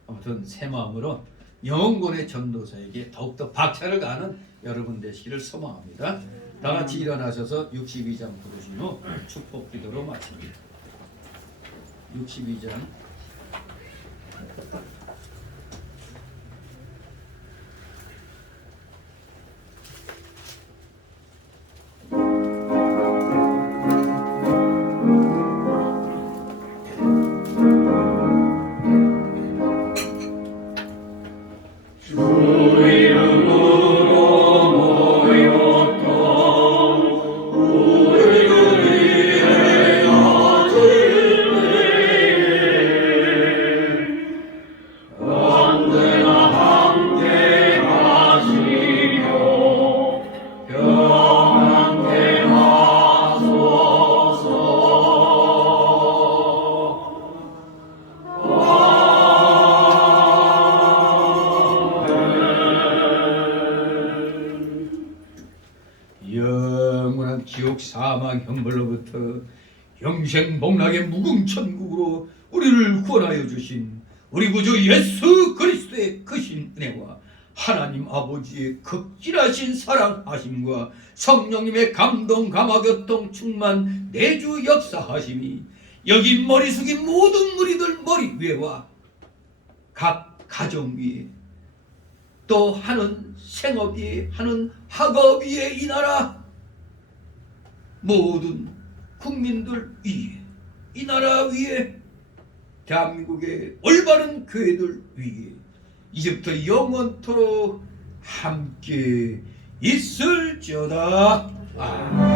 아무튼 새 마음으로 영혼의 전도사에게 더욱더 박차를 가하는 여러분 되시기를 소망합니다. 다 같이 일어나셔서 62장 부르신 후 축복 기도로 마칩니다. 62장 영원한 지옥 사망 형벌로부터 영생복락의 무궁천국으로 우리를 구원하여 주신 우리 구주 예수 그리스도의 크신 은혜와 하나님 아버지의 극진하신 사랑하심과 성령님의 감동 감화교통 충만 내주 역사하심이 여기 머리 숙인 모든 무리들 머리 위에와 각 가정 위에 또 하는 생업 위에 하는 학업 위에 이 나라 모든 국민들 위에 이 나라 위에 대한민국의 올바른 교회들 위에 이제부터 영원토록 함께 있을지어다. 아멘.